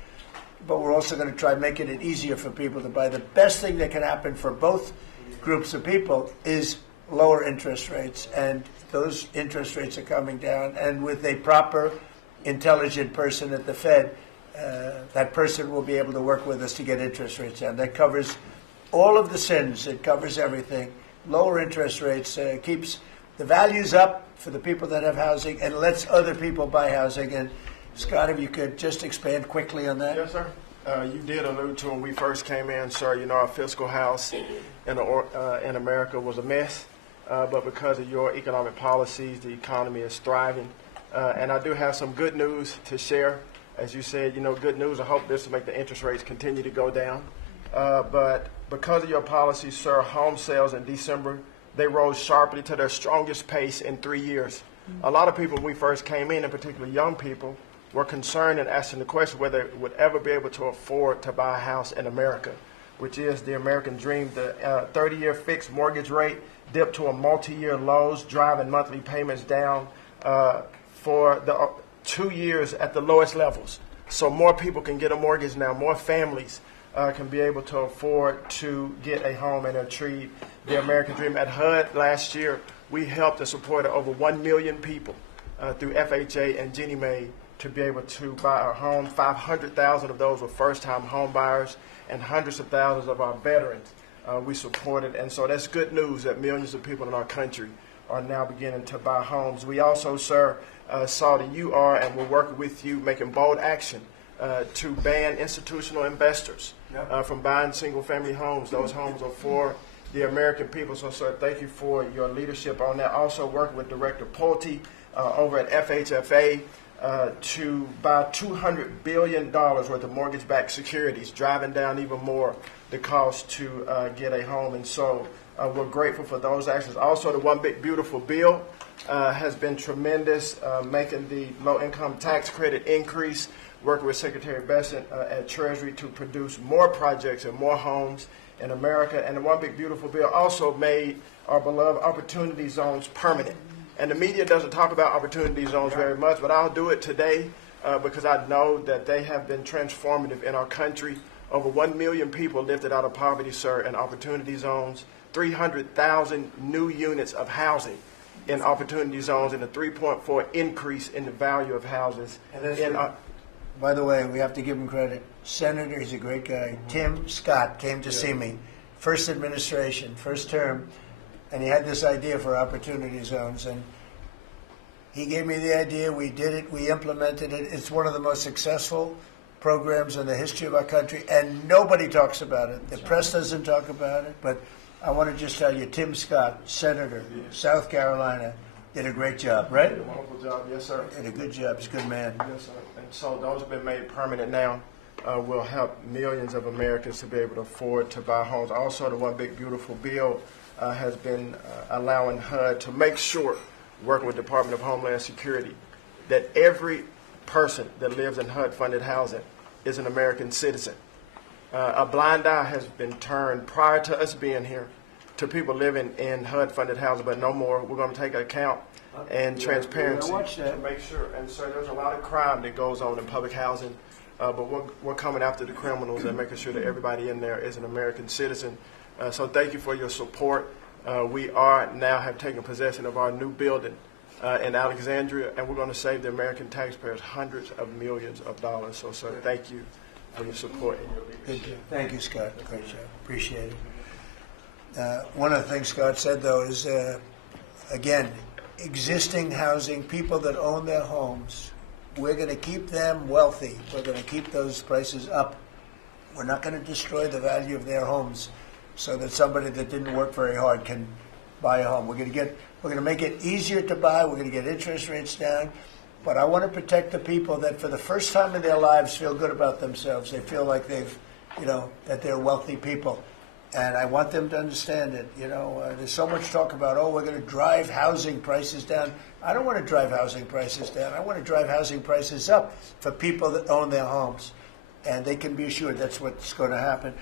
But we're also going to try making it easier for people to buy. The best thing that can happen for both groups of people is lower interest rates, and those interest rates are coming down. And with a proper, intelligent person at the Fed, that person will be able to work with us to get interest rates down. That covers all of the sins. It covers everything. Lower interest rates keeps the values up for the people that have housing and lets other people buy housing. And Scott, if you could just expand quickly on that. Yes, sir. You did allude to when we first came in, sir, you know, our fiscal house in America was a mess. But because of your economic policies, the economy is thriving. And I do have some good news to share. As you said, you know, good news. I hope this will make the interest rates continue to go down. But because of your policies, sir, home sales in December, they rose sharply to their strongest pace in 3 years. A lot of people, when we first came in particular young people, were concerned and asking the question whether they would ever be able to afford to buy a house in America, which is the American dream. The 30-year fixed mortgage rate dipped to a multi-year lows, driving monthly payments down for the 2 years at the lowest levels. So more people can get a mortgage now. More families can be able to afford to get a home and achieve the American dream. At HUD last year, we helped and supported over 1 million people through FHA and Ginnie Mae to be able to buy a home. 500,000 of those were first-time home buyers, and hundreds of thousands of our veterans we supported. And so that's good news that millions of people in our country are now beginning to buy homes. We also, sir, saw that you are, and we're working with you, making bold action to ban institutional investors from buying single-family homes. Those homes are for the American people. So, sir, thank you for your leadership on that. Also working with Director Pulte over at FHFA to buy $200 billion worth of mortgage-backed securities, driving down even more the cost to get a home. And so we're grateful for those actions. Also, the One Big Beautiful Bill has been tremendous, making the low-income tax credit increase, working with Secretary Bessent at Treasury to produce more projects and more homes in America. And the One Big Beautiful Bill also made our beloved opportunity zones permanent. And the media doesn't talk about opportunity zones very much, but I'll do it today because I know that they have been transformative in our country. Over 1 million people lifted out of poverty, sir, in opportunity zones, 300,000 new units of housing in opportunity zones, and a 3.4 increase in the value of houses. By the way, we have to give him credit. Senator, he's a great guy. Tim Scott came to see me, first administration, first term, and he had this idea for opportunity zones. And he gave me the idea. We did it. We implemented it. It's one of the most successful programs in the history of our country, and nobody talks about it. The press doesn't talk about it, but I want to just tell you, Tim Scott, Senator, South Carolina, did a great job, right? Did a wonderful job, yes, sir. Did a good job. He's a good man. Yes, sir. And so those have been made permanent now. Will help millions of Americans to be able to afford to buy homes. Also, the One Big Beautiful Bill has been allowing HUD to make sure, working with the Department of Homeland Security, that every person that lives in HUD-funded housing is an American citizen. A blind eye has been turned prior to us being here to people living in HUD-funded housing, but no more. We're going to take account and transparency to make sure. And so there's a lot of crime that goes on in public housing, but we're coming after the criminals and making sure that everybody in there is an American citizen. So thank you for your support. We are now have taken possession of our new building in Alexandria, and we're going to save the American taxpayers hundreds of millions of dollars. So, sir, thank you for your support and your leadership. Thank you, Scott. Great job. Appreciate it. One of the things Scott said, though, is, again, existing housing, people that own their homes, we're going to keep them wealthy. We're going to keep those prices up. We're not going to destroy the value of their homes so that somebody that didn't work very hard can buy a home. We're going to make it easier to buy. We're going to get interest rates down. But I want to protect the people that for the first time in their lives feel good about themselves. They feel like they've, that they're wealthy people. And I want them to understand it. There's so much talk about, we're going to drive housing prices down. I don't want to drive housing prices down. I want to drive housing prices up for people that own their homes. And they can be assured that's what's going to happen.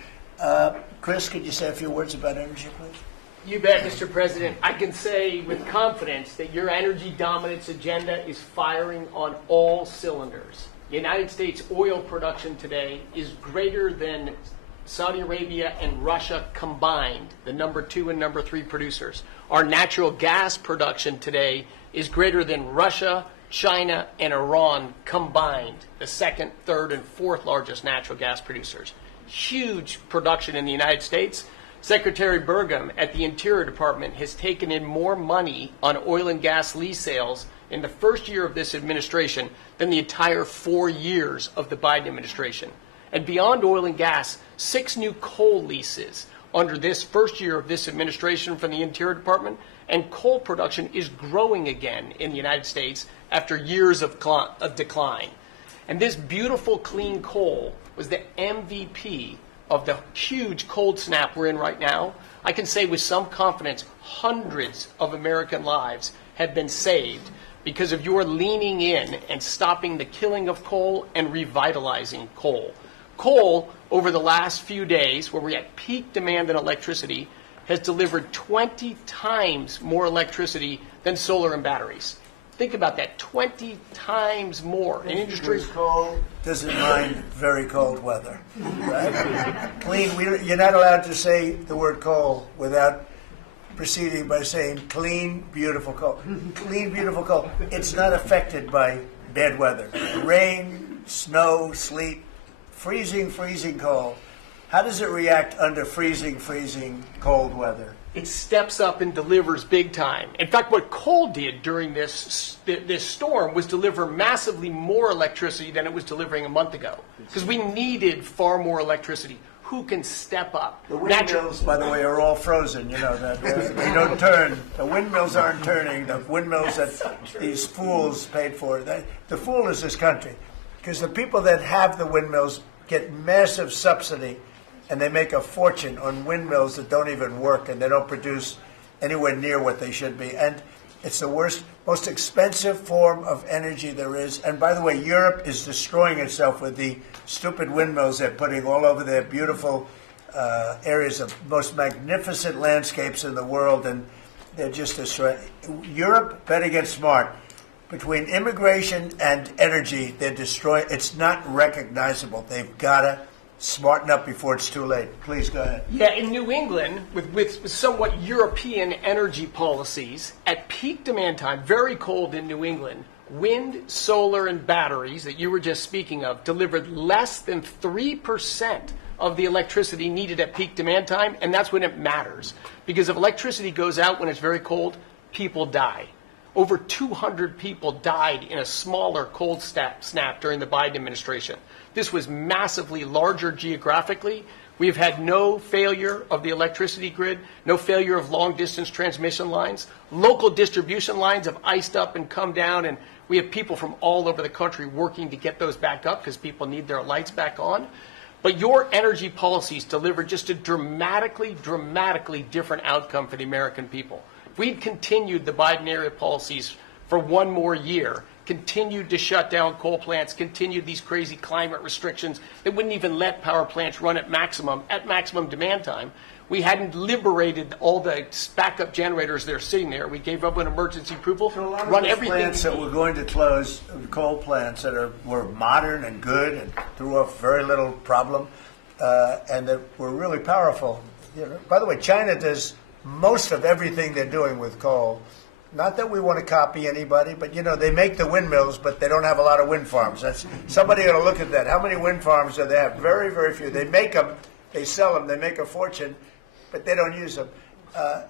Chris, could you say a few words about energy, please? You bet, Mr. President. I can say with confidence that your energy dominance agenda is firing on all cylinders. The United States oil production today is greater than Saudi Arabia and Russia combined, the number 2 and number 3 producers. Our natural gas production today is greater than Russia, China, and Iran combined, the 2nd, 3rd, and 4th largest natural gas producers. Huge production in the United States. Secretary Burgum at the Interior Department has taken in more money on oil and gas lease sales in the first year of this administration than the entire 4 years of the Biden administration. And beyond oil and gas, 6 new coal leases under this first year of this administration from the Interior Department, and coal production is growing again in the United States after years of decline. And this beautiful clean coal was the MVP of the huge cold snap we're in right now. I can say with some confidence, hundreds of American lives have been saved because of your leaning in and stopping the killing of coal and revitalizing coal. Coal, over the last few days, where we're at peak demand in electricity, has delivered 20 times more electricity than solar and batteries. Think about that, 20 times more. An industry Because coal doesn't mind very cold weather. Right? You're not allowed to say the word coal without proceeding by saying clean, beautiful coal. Clean, beautiful coal. It's not affected by bad weather. Rain, snow, sleet, freezing cold. How does it react under freezing cold weather? it steps up and delivers big time. In fact, what coal did during this storm was deliver massively more electricity than it was delivering a month ago, because we needed far more electricity. Who can step up? The windmills, by the way, are all frozen. You know that they don't turn. The windmills aren't turning. The windmills that these fools paid for. The fool is this country, because the people that have the windmills get massive subsidy, and they make a fortune on windmills that don't even work, and they don't produce anywhere near what they should be. And it's the worst, most expensive form of energy there is. And by the way, Europe is destroying itself with the stupid windmills they're putting all over their beautiful areas of most magnificent landscapes in the world, and they're just destroying. Europe better get smart. Between immigration and energy, they're destroying. It's not recognizable. They've got to smarten up before it's too late. Please go ahead. Yeah, in New England, with somewhat European energy policies, at peak demand time, very cold in New England, wind, solar, and batteries that you were just speaking of delivered less than 3% of the electricity needed at peak demand time, and that's when it matters. Because if electricity goes out when it's very cold, people die. Over 200 people died in a smaller cold snap during the Biden administration. This was massively larger geographically. We've had no failure of the electricity grid, no failure of long-distance transmission lines. Local distribution lines have iced up and come down, and we have people from all over the country working to get those back up because people need their lights back on. But your energy policies delivered just a dramatically different outcome for the American people. If we'd continued the Biden-era policies for one more year, continued to shut down coal plants, continued these crazy climate restrictions that wouldn't even let power plants run at maximum demand time, we hadn't liberated all the backup generators that are sitting there. We gave up an emergency approval, So a lot of run those everything. plants that were going to close, coal plants that were modern and good and threw off very little problem, and that were really powerful. You know, by the way, China does most of everything they're doing with coal. Not that we want to copy anybody, but you know, they make the windmills, but they don't have a lot of wind farms. Somebody ought to look at that. How many wind farms do they have? Very, very few. They make them, they sell them, they make a fortune, but they don't use them.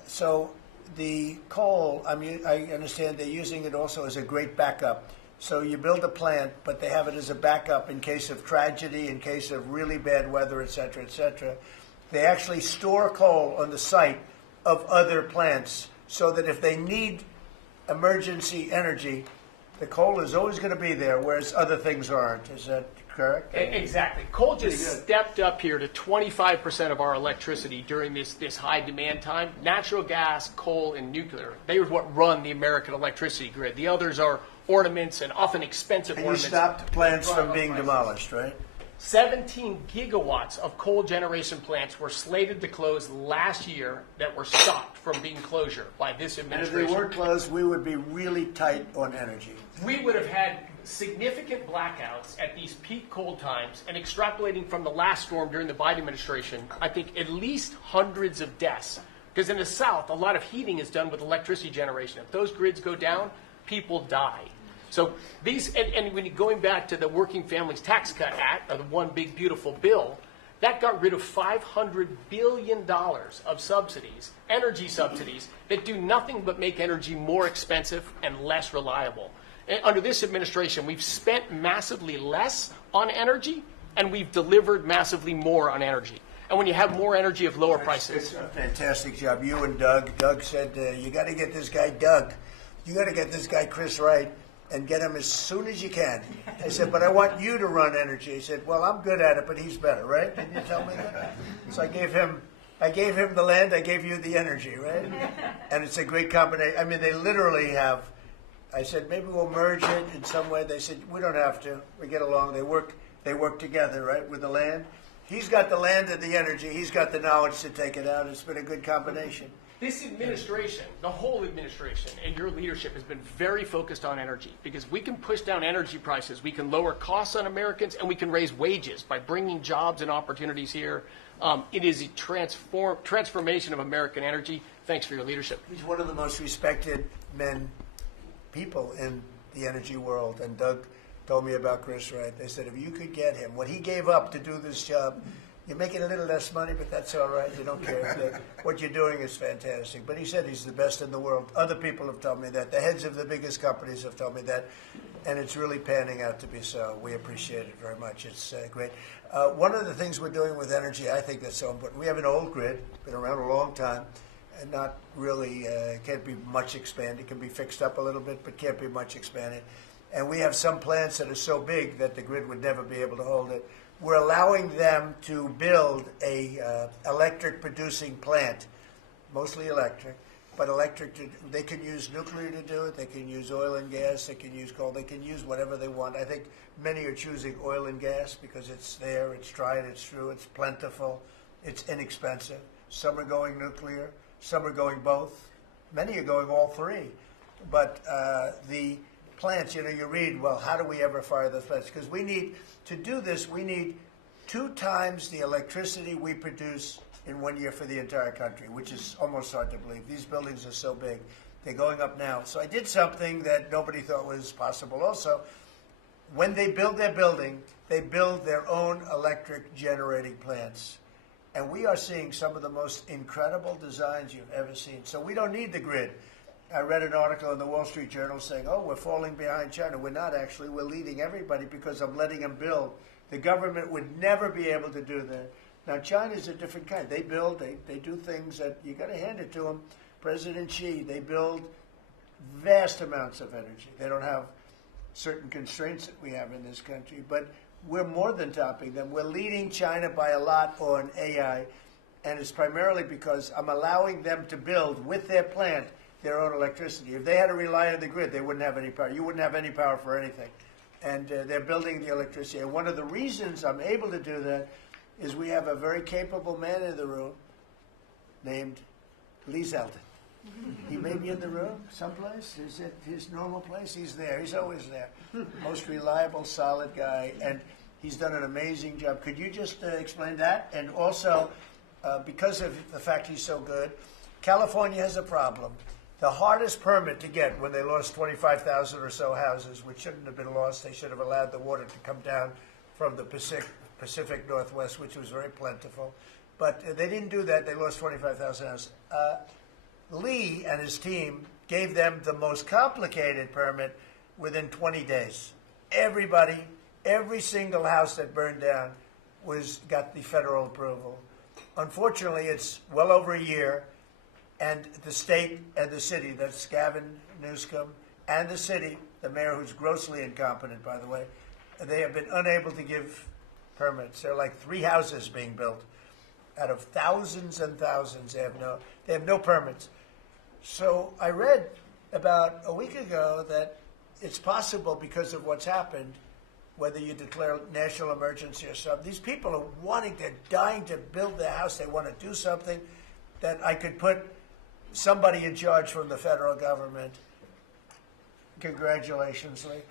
So the coal, I mean, I understand they're using it also as a great backup. So you build a plant, but they have it as a backup in case of tragedy, in case of really bad weather, et cetera, et cetera. They actually store coal on the site of other plants so that if they need emergency energy, the coal is always going to be there, whereas other things aren't. Is that correct? Exactly. Coal just stepped up here to 25% of our electricity during this high demand time. Natural gas, coal, and nuclear, they are what run the American electricity grid. The others are ornaments and often expensive And you ornaments. stopped plants from being demolished, right? 17 gigawatts of coal generation plants were slated to close last year that were stopped from being closure by this And if administration. they were closed, we would be really tight on energy. We would have had significant blackouts at these peak cold times, and extrapolating from the last storm during the Biden administration, I think at least hundreds of deaths. Because in the South, a lot of heating is done with electricity generation. If those grids go down, people die. So these, and when you're going back to the Working Families Tax Cut Act, or the One Big Beautiful Bill, that got rid of $500 billion of subsidies, energy subsidies, that do nothing but make energy more expensive and less reliable. And under this administration, we've spent massively less on energy, and we've delivered massively more on energy. And when you have more energy of lower prices. It's a fantastic job. You and Doug. Doug said, you got to get this guy, Doug. You got to get this guy, Chris, Wright, and get him as soon as you can. I said, but I want you to run energy. He said, well, I'm good at it, but he's better, right? Didn't you tell me that? So I gave him the land, I gave you the energy, right? And it's a great combination. I mean, they literally have, I said, maybe we'll merge it in some way. They said, we don't have to. We get along. They work together, right, with the land. He's got the land and the energy. He's got the knowledge to take it out. It's been a good combination. This administration, the whole administration, and your leadership has been very focused on energy, because we can push down energy prices, we can lower costs on Americans, and we can raise wages by bringing jobs and opportunities here. It is a transformation of American energy. Thanks for your leadership. He's one of the most respected people in the energy world. And Doug told me about Chris Wright. They said, if you could get him, what he gave up to do this job, you're making a little less money, but that's all right. You don't care. What you're doing is fantastic. But he said he's the best in the world. Other people have told me that. The heads of the biggest companies have told me that. And it's really panning out to be so. We appreciate it very much. It's great. One of the things we're doing with energy, I think that's so important. We have an old grid, been around a long time, and not really, can't be much expanded. It can be fixed up a little bit, but can't be much expanded. And we have some plants that are so big that the grid would never be able to hold it. We're allowing them to build a electric producing plant, mostly electric, but they can use nuclear to do it, they can use oil and gas, they can use coal, they can use whatever they want. I think many are choosing oil and gas because it's there, it's tried, it's true, it's plentiful, it's inexpensive. Some are going nuclear, some are going both. Many are going all three. But the plants, you read, well, how do we ever fire those plants? Because to do this, we need 2 times the electricity we produce in 1 year for the entire country, which is almost hard to believe. These buildings are so big. They're going up now. So I did something that nobody thought was possible also. When they build their building, they build their own electric generating plants. And we are seeing some of the most incredible designs you've ever seen. So we don't need the grid. I read an article in the Wall Street Journal saying, oh, we're falling behind China. We're not actually. We're leading everybody because I'm letting them build. The government would never be able to do that. Now, China's a different kind. They build, they do things that you got to hand it to them. President Xi, they build vast amounts of energy. They don't have certain constraints that we have in this country, but we're more than topping them. We're leading China by a lot on AI, and it's primarily because I'm allowing them to build with their plant their own electricity. If they had to rely on the grid, they wouldn't have any power. You wouldn't have any power for anything. And they're building the electricity. And one of the reasons I'm able to do that is we have a very capable man in the room named Lee Zeldin. He may be in the room someplace. Is it his normal place? He's there. He's always there. Most reliable, solid guy. And he's done an amazing job. Could you just explain that? And also, because of the fact he's so good, California has a problem. The hardest permit to get when they lost 25,000 or so houses, which shouldn't have been lost, they should have allowed the water to come down from the Pacific Northwest, which was very plentiful. But they didn't do that. They lost 25,000 houses. Lee and his team gave them the most complicated permit within 20 days. Everybody, every single house that burned down got the federal approval. Unfortunately, it's well over a year. And the state and the city, that's Gavin Newsom, and the city, the mayor who's grossly incompetent, by the way, they have been unable to give permits. There are like 3 houses being built out of thousands and thousands. They have no permits. So I read about a week ago that it's possible because of what's happened, whether you declare national emergency or something. These people are they're dying to build their house. They want to do something that I could put somebody in charge from the federal government. Congratulations, Lee.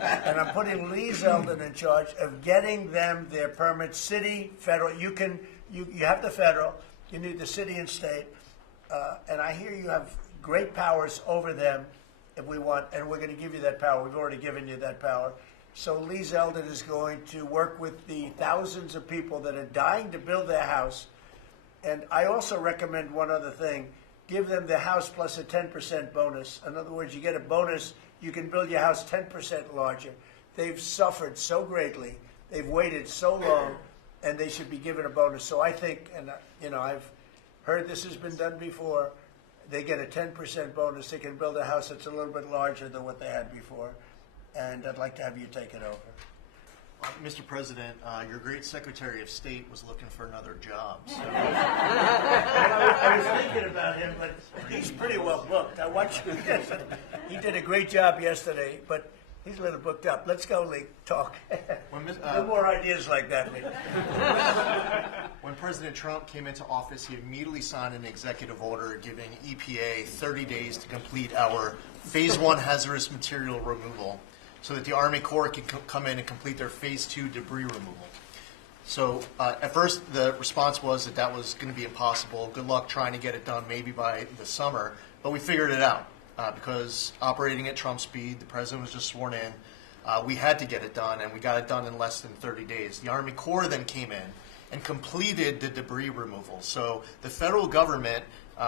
And I'm putting Lee Zeldin in charge of getting them their permits, city, federal. You have the federal, you need the city and state, and I hear you have great powers over them if we want, and we're going to give you that power. We've already given you that power. So Lee Zeldin is going to work with the thousands of people that are dying to build their house. And I also recommend one other thing. Give them the house plus a 10% bonus. In other words, you get a bonus, you can build your house 10% larger. They've suffered so greatly. They've waited so long, and they should be given a bonus. So I think, and I've heard this has been done before, they get a 10% bonus. They can build a house that's a little bit larger than what they had before. And I'd like to have you take it over. Mr. President, your great Secretary of State was looking for another job. So. I was thinking about him, but he's pretty well booked. I watched him yesterday. He did a great job yesterday, but he's a little booked up. Let's go, Lee. Talk. No more ideas like that, Lee. When President Trump came into office, he immediately signed an executive order giving EPA 30 days to complete our Phase 1 hazardous material removal, so that the Army Corps can come in and complete their Phase 2 debris removal. So at first the response was that was going to be impossible. Good luck trying to get it done maybe by the summer. But we figured it out because operating at Trump speed, the president was just sworn in. We had to get it done, and we got it done in less than 30 days. The Army Corps then came in and completed the debris removal. So the federal government,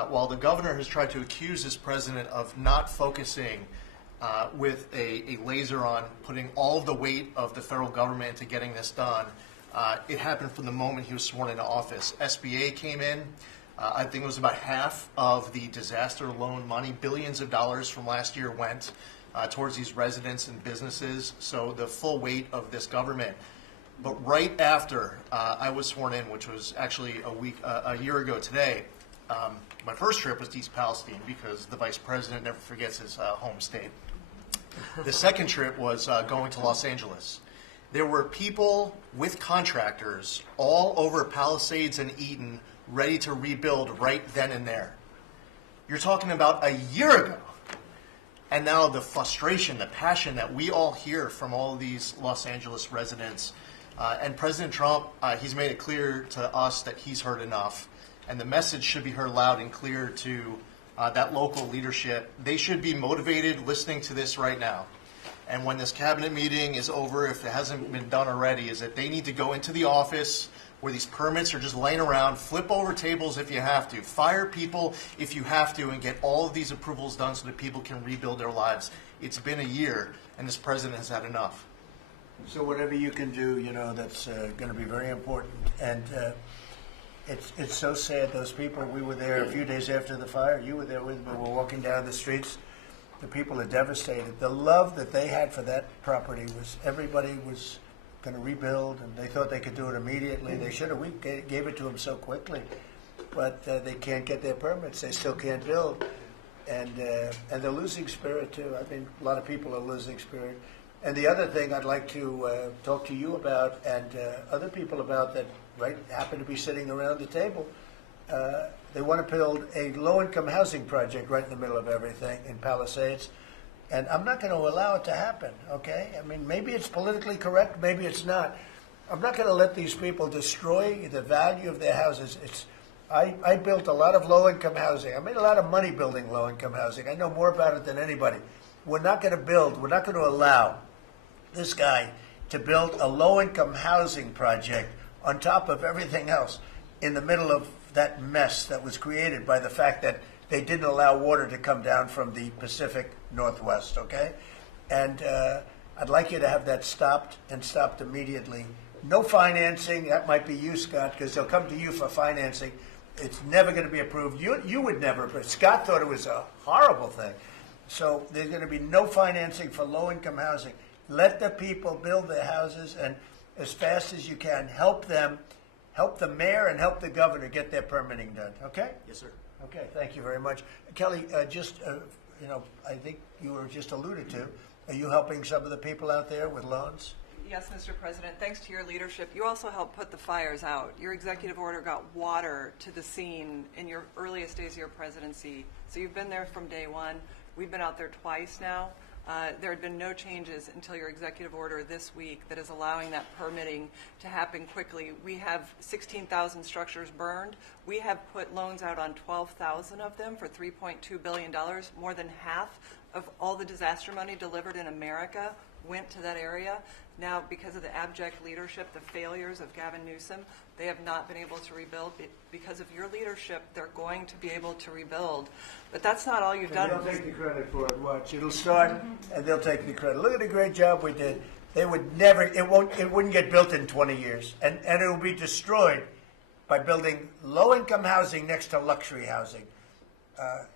while the governor has tried to accuse this president of not focusing with a laser on putting all of the weight of the federal government into getting this done. It happened from the moment he was sworn into office. SBA came in. I think it was about half of the disaster loan money, billions of dollars from last year went towards these residents and businesses. So the full weight of this government. But right after I was sworn in, which was actually a year ago today, my first trip was to East Palestine because the vice president never forgets his home state. The second trip was going to Los Angeles. There were people with contractors all over Palisades and Eaton ready to rebuild right then and there. You're talking about a year ago. And now the frustration, the passion that we all hear from all of these Los Angeles residents. And President Trump, he's made it clear to us that he's heard enough. And the message should be heard loud and clear to that local leadership. They should be motivated listening to this right now. And when this cabinet meeting is over, if it hasn't been done already, is that they need to go into the office where these permits are just laying around, flip over tables if you have to, fire people if you have to, and get all of these approvals done so that people can rebuild their lives. It's been a year, and this president has had enough. So whatever you can do, that's going to be very important. And it's so sad, those people. We were there a few days after the fire. You were there with me. We're walking down the streets. The people are devastated. The love that they had for that property was everybody was going to rebuild, and they thought they could do it immediately. They should have. We gave it to them so quickly, but they can't get their permits. They still can't build, and they're losing spirit too. I mean, a lot of people are losing spirit. And the other thing I'd like to talk to you about and other people about that happen to be sitting around the table. They want to build a low-income housing project right in the middle of everything in Palisades. And I'm not going to allow it to happen, okay? I mean, maybe it's politically correct, maybe it's not. I'm not going to let these people destroy the value of their houses. I built a lot of low-income housing. I made a lot of money building low-income housing. I know more about it than anybody. We're not going to allow this guy to build a low-income housing project on top of everything else in the middle of that mess that was created by the fact that they didn't allow water to come down from the Pacific Northwest, okay? And I'd like you to have that stopped and stopped immediately. No financing. That might be you, Scott, because they'll come to you for financing. It's never going to be approved. You would never, but Scott thought it was a horrible thing. So there's going to be no financing for low-income housing. Let the people build their houses, and as fast as you can, help them, help the mayor and help the governor get their permitting done. Okay? Yes, sir. Okay, thank you very much. Kelly, I think you were just alluded to, Are you helping some of the people out there with loans? Yes, Mr. President. Thanks to your leadership, you also helped put the fires out. Your executive order got water to the scene in your earliest days of your presidency. So you've been there from day one. We've been out there twice now. There had been no changes until your executive order this week that is allowing that permitting to happen quickly. We have 16,000 structures burned. We have put loans out on 12,000 of them for $3.2 billion. More than half of all the disaster money delivered in America went to that area. Now, because of the abject leadership, the failures of Gavin Newsom, they have not been able to rebuild. Because of your leadership, they're going to be able to rebuild. But that's not all you've done. They'll take the credit for it. Watch, it'll start, and they'll take the credit. Look at the great job we did. They would never. It wouldn't get built in 20 years, and it will be destroyed by building low-income housing next to luxury housing.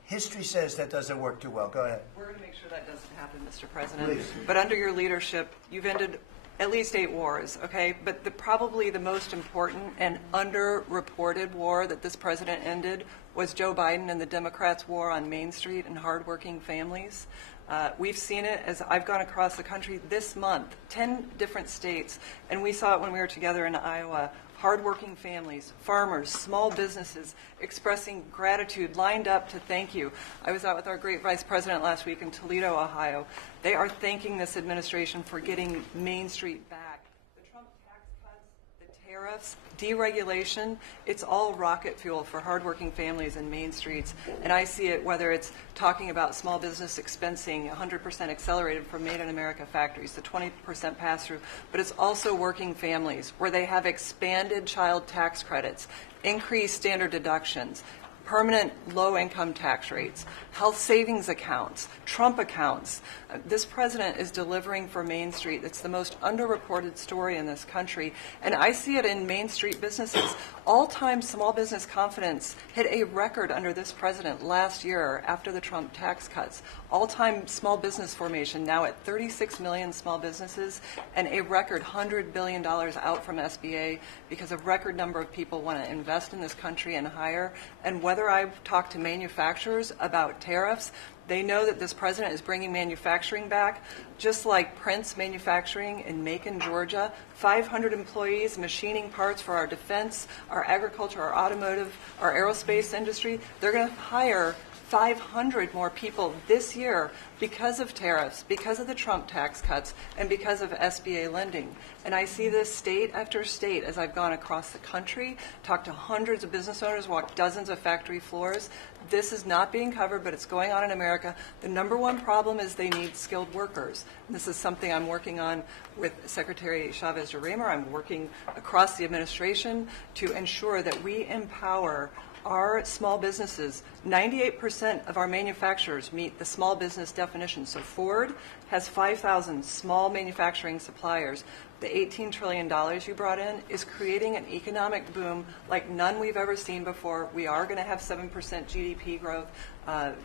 History says that doesn't work too well. Go ahead. We're going to make sure that doesn't happen, Mr. President. Please. But under your leadership, you've ended at least 8 wars, okay? But probably the most important and underreported war that this president ended was Joe Biden and the Democrats' war on Main Street and hardworking families. We've seen it as I've gone across the country this month, 10 different states, and we saw it when we were together in Iowa. Hardworking families, farmers, small businesses expressing gratitude, lined up to thank you. I was out with our great vice president last week in Toledo, Ohio. They are thanking this administration for getting Main Street back. The Trump tax cuts, the tariffs, deregulation, it's all rocket fuel for hardworking families in Main Streets. And I see it whether it's talking about small business expensing, 100% accelerated for Made in America factories, the 20% pass-through, but it's also working families where they have expanded child tax credits, increased standard deductions, permanent low-income tax rates, health savings accounts, Trump accounts. This president is delivering for Main Street. It's the most underreported story in this country. And I see it in Main Street businesses. All-time small business confidence hit a record under this president last year after the Trump tax cuts. All-time small business formation now at 36 million small businesses and a record $100 billion out from SBA because a record number of people want to invest in this country and hire. And whether I've talked to manufacturers about tariffs, they know that this president is bringing manufacturing back, just like Prince Manufacturing in Macon, Georgia. 500 employees machining parts for our defense, our agriculture, our automotive, our aerospace industry. They're going to hire 500 more people this year because of tariffs, because of the Trump tax cuts, and because of SBA lending. And I see this state after state as I've gone across the country, talked to hundreds of business owners, walked dozens of factory floors. This is not being covered, but it's going on in America. The number one problem is they need skilled workers. And this is something I'm working on with Secretary Chavez DeRemer. I'm working across the administration to ensure that we empower our small businesses. 98% of our manufacturers meet the small business definition. So Ford has 5,000 small manufacturing suppliers. The $18 trillion you brought in is creating an economic boom like none we've ever seen before. We are going to have 7% GDP growth.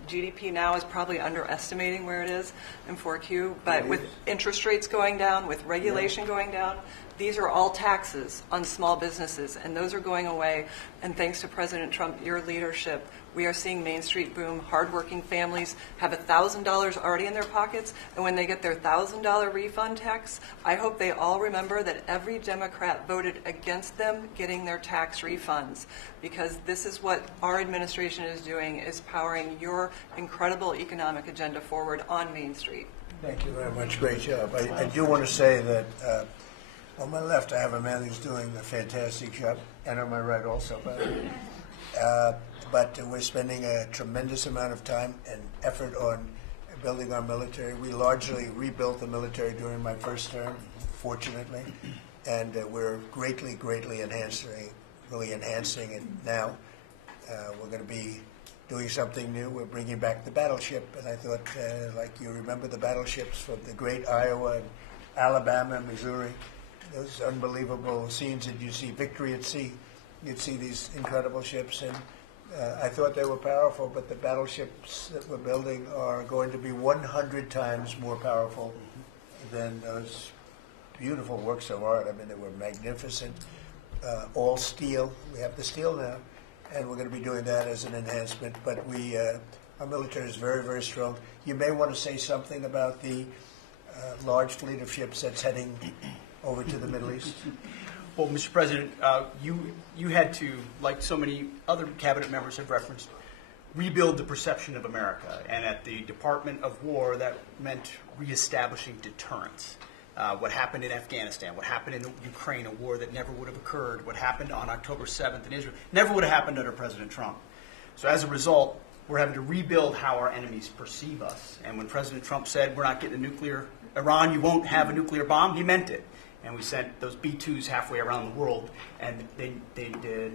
GDP now is probably underestimating where it is in 4Q, but with interest rates going down, with regulation going down, these are all taxes on small businesses, and those are going away. And thanks to President Trump, your leadership, we are seeing Main Street boom. Hardworking families have $1,000 already in their pockets, and when they get their $1,000 refund tax, I hope they all remember that every Democrat voted against them getting their tax refunds, because this is what our administration is doing, is powering your incredible economic agenda forward on Main Street. Thank you very much. Great job. I do want to say that on my left, I have a man who's doing a fantastic job, and on my right also, by the way. But we're spending a tremendous amount of time and effort on building our military. We largely rebuilt the military during my first term, fortunately, and we're greatly enhancing it now. We're going to be doing something new. We're bringing back the battleship, and I thought, like you remember the battleships from the great Iowa and Alabama, Missouri, those unbelievable scenes that you see, Victory at Sea. You'd see these incredible ships, and I thought they were powerful, but the battleships that we're building are going to be 100 times more powerful than those beautiful works of art. I mean, they were magnificent, all steel. We have the steel now, and we're going to be doing that as an enhancement, but our military is very strong. You may want to say something about the large fleet of ships that's heading over to the Middle East? Well, Mr. President, you had to, like so many other cabinet members have referenced, rebuild the perception of America. And at the Department of War, that meant reestablishing deterrence. What happened in Afghanistan, what happened in Ukraine, a war that never would have occurred, what happened on October 7th in Israel, never would have happened under President Trump. So as a result, we're having to rebuild how our enemies perceive us. And when President Trump said, we're not getting a nuclear, Iran, you won't have a nuclear bomb, he meant it. And we sent those B-2s halfway around the world, and they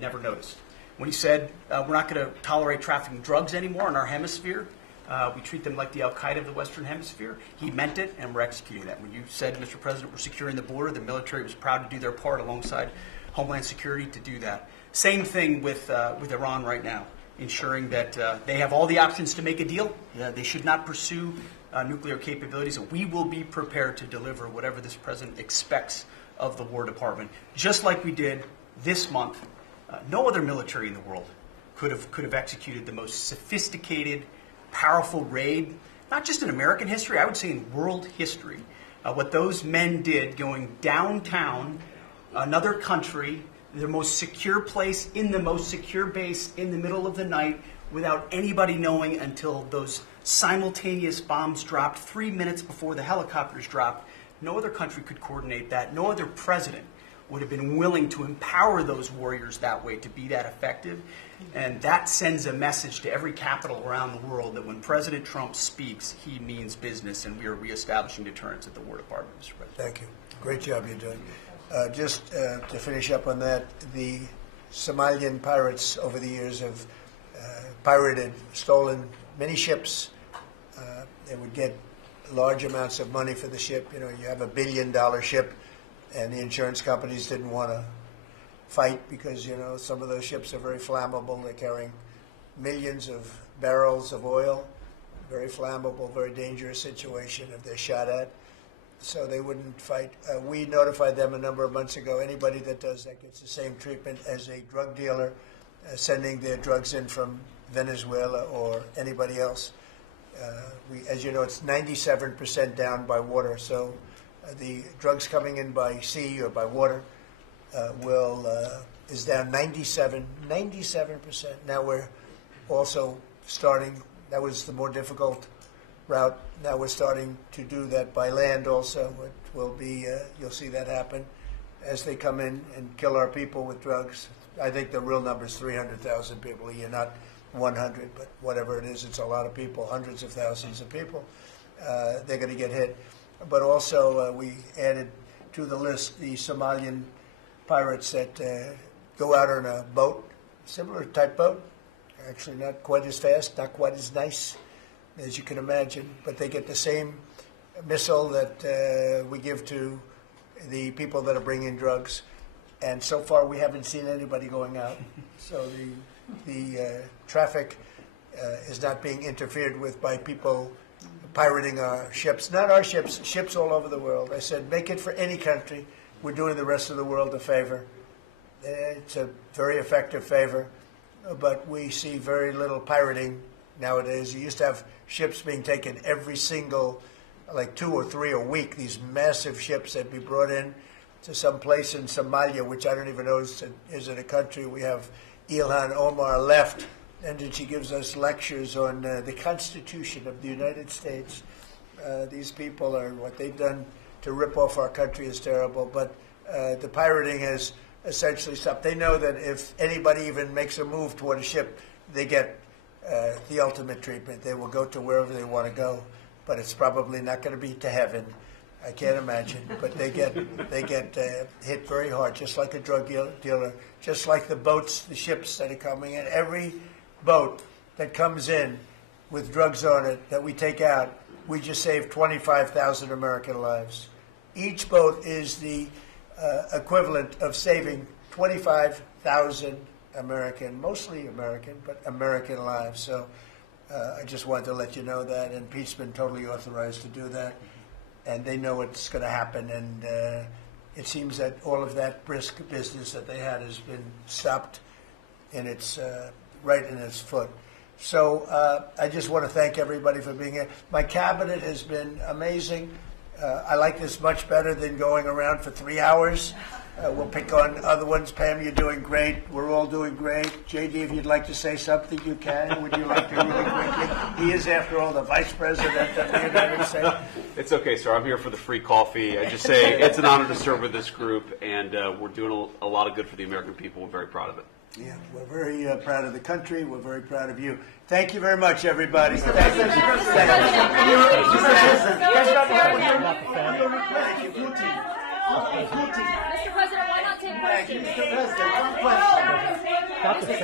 never noticed. When he said, we're not going to tolerate trafficking drugs anymore in our hemisphere, we treat them like the Al-Qaeda of the Western Hemisphere, he meant it, and we're executing that. When you said, Mr. President, we're securing the border, the military was proud to do their part alongside Homeland Security to do that. Same thing with Iran right now, ensuring that they have all the options to make a deal. They should not pursue nuclear capabilities, and we will be prepared to deliver whatever this president expects of the War Department, just like we did this month. No other military in the world could have executed the most sophisticated, powerful raid, not just in American history, I would say in world history. What those men did going downtown, another country, the most secure place in the most secure base in the middle of the night, without anybody knowing until those simultaneous bombs dropped 3 minutes before the helicopters dropped. No other country could coordinate that. No other president would have been willing to empower those warriors that way to be that effective. And that sends a message to every capital around the world that when President Trump speaks, he means business, and we are reestablishing deterrence at the War Department, Mr. President. Thank you. Great job you're doing. Just to finish up on that, the Somalian pirates over the years have pirated, stolen many ships. They would get large amounts of money for the ship. You know, you have $1 billion ship, and the insurance companies didn't want to fight because, you know, some of those ships are very flammable. They're carrying millions of barrels of oil. Very flammable, very dangerous situation if they're shot at. So they wouldn't fight. We notified them a number of months ago. Anybody that does that gets the same treatment as a drug dealer sending their drugs in from Venezuela or anybody else. As you know, it's 97% down by water. So the drugs coming in by sea or by water is down 97%. Now we're also starting. That was the more difficult route. Now we're starting to do that by land also. It will be, you'll see that happen as they come in and kill our people with drugs. I think the real number is 300,000 people a year, not 100, but whatever it is, it's a lot of people, hundreds of thousands of people. They're going to get hit. But also we added to the list the Somalian pirates that go out on a boat, similar type boat, actually not quite as fast, not quite as nice as you can imagine, but they get the same missile that we give to the people that are bringing drugs. And so far, we haven't seen anybody going out. So the traffic is not being interfered with by people pirating our ships. Not our ships, ships all over the world. I said, make it for any country. We're doing the rest of the world a favor. It's a very effective favor, but we see very little pirating nowadays. You used to have ships being taken every single, like 2 or 3 a week, these massive ships that be brought in to some place in Somalia, which I don't even know is it a country. We have Ilhan Omar left, and then she gives us lectures on the Constitution of the United States. These people are, what they've done to rip off our country is terrible, but the pirating has essentially stopped. They know that if anybody even makes a move toward a ship, they get the ultimate treatment. They will go to wherever they want to go, but it's probably not going to be to heaven. I can't imagine, but they get hit very hard, just like a drug dealer, just like the boats, the ships that are coming in. Every boat that comes in with drugs on it that we take out, we just save 25,000 American lives. Each boat is the equivalent of saving 25,000 American, mostly American, but American lives. So I just wanted to let you know that, and Pete's been totally authorized to do that. And they know it's going to happen, and it seems that all of that brisk business that they had has been stopped in its right in its foot. So I just want to thank everybody for being here. My cabinet has been amazing. I like this much better than going around for 3 hours. We'll pick on other ones. Pam, you're doing great. We're all doing great. JD, if you'd like to say something, you can. Would you like to really quickly? He is, after all, the Vice President of the United States. It's okay, sir. I'm here for the free coffee. I just say it's an honor to serve with this group, and we're doing a lot of good for the American people. We're very proud of it. Yeah, we're very proud of the country. We're very proud of you. Thank you very much, everybody. Thank you. Mr. President, why not take questions? Mr. President, one question.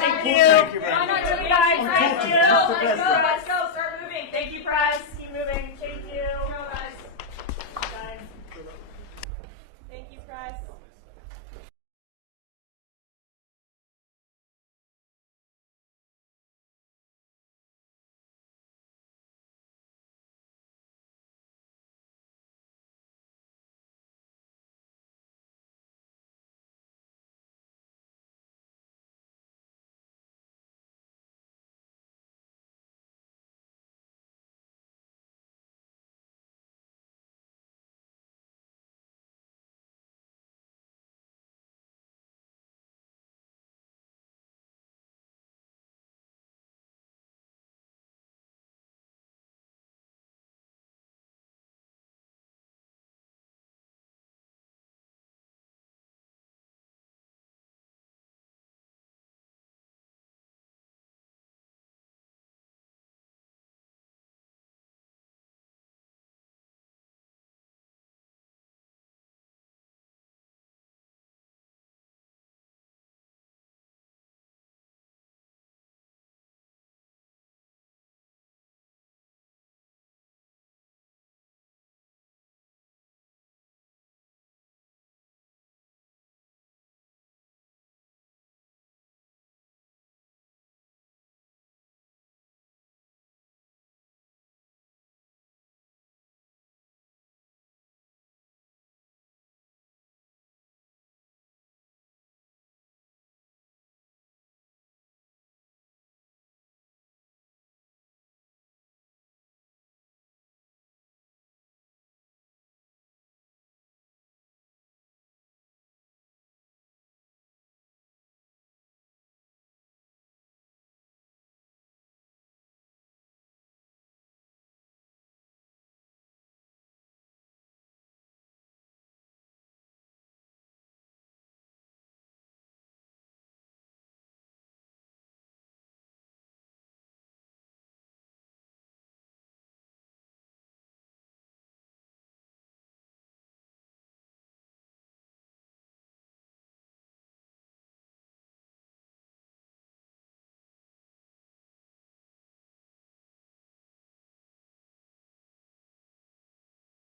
Thank you. Why not take guys? Thank you. Let's go. Start moving. Thank you, press. Keep moving.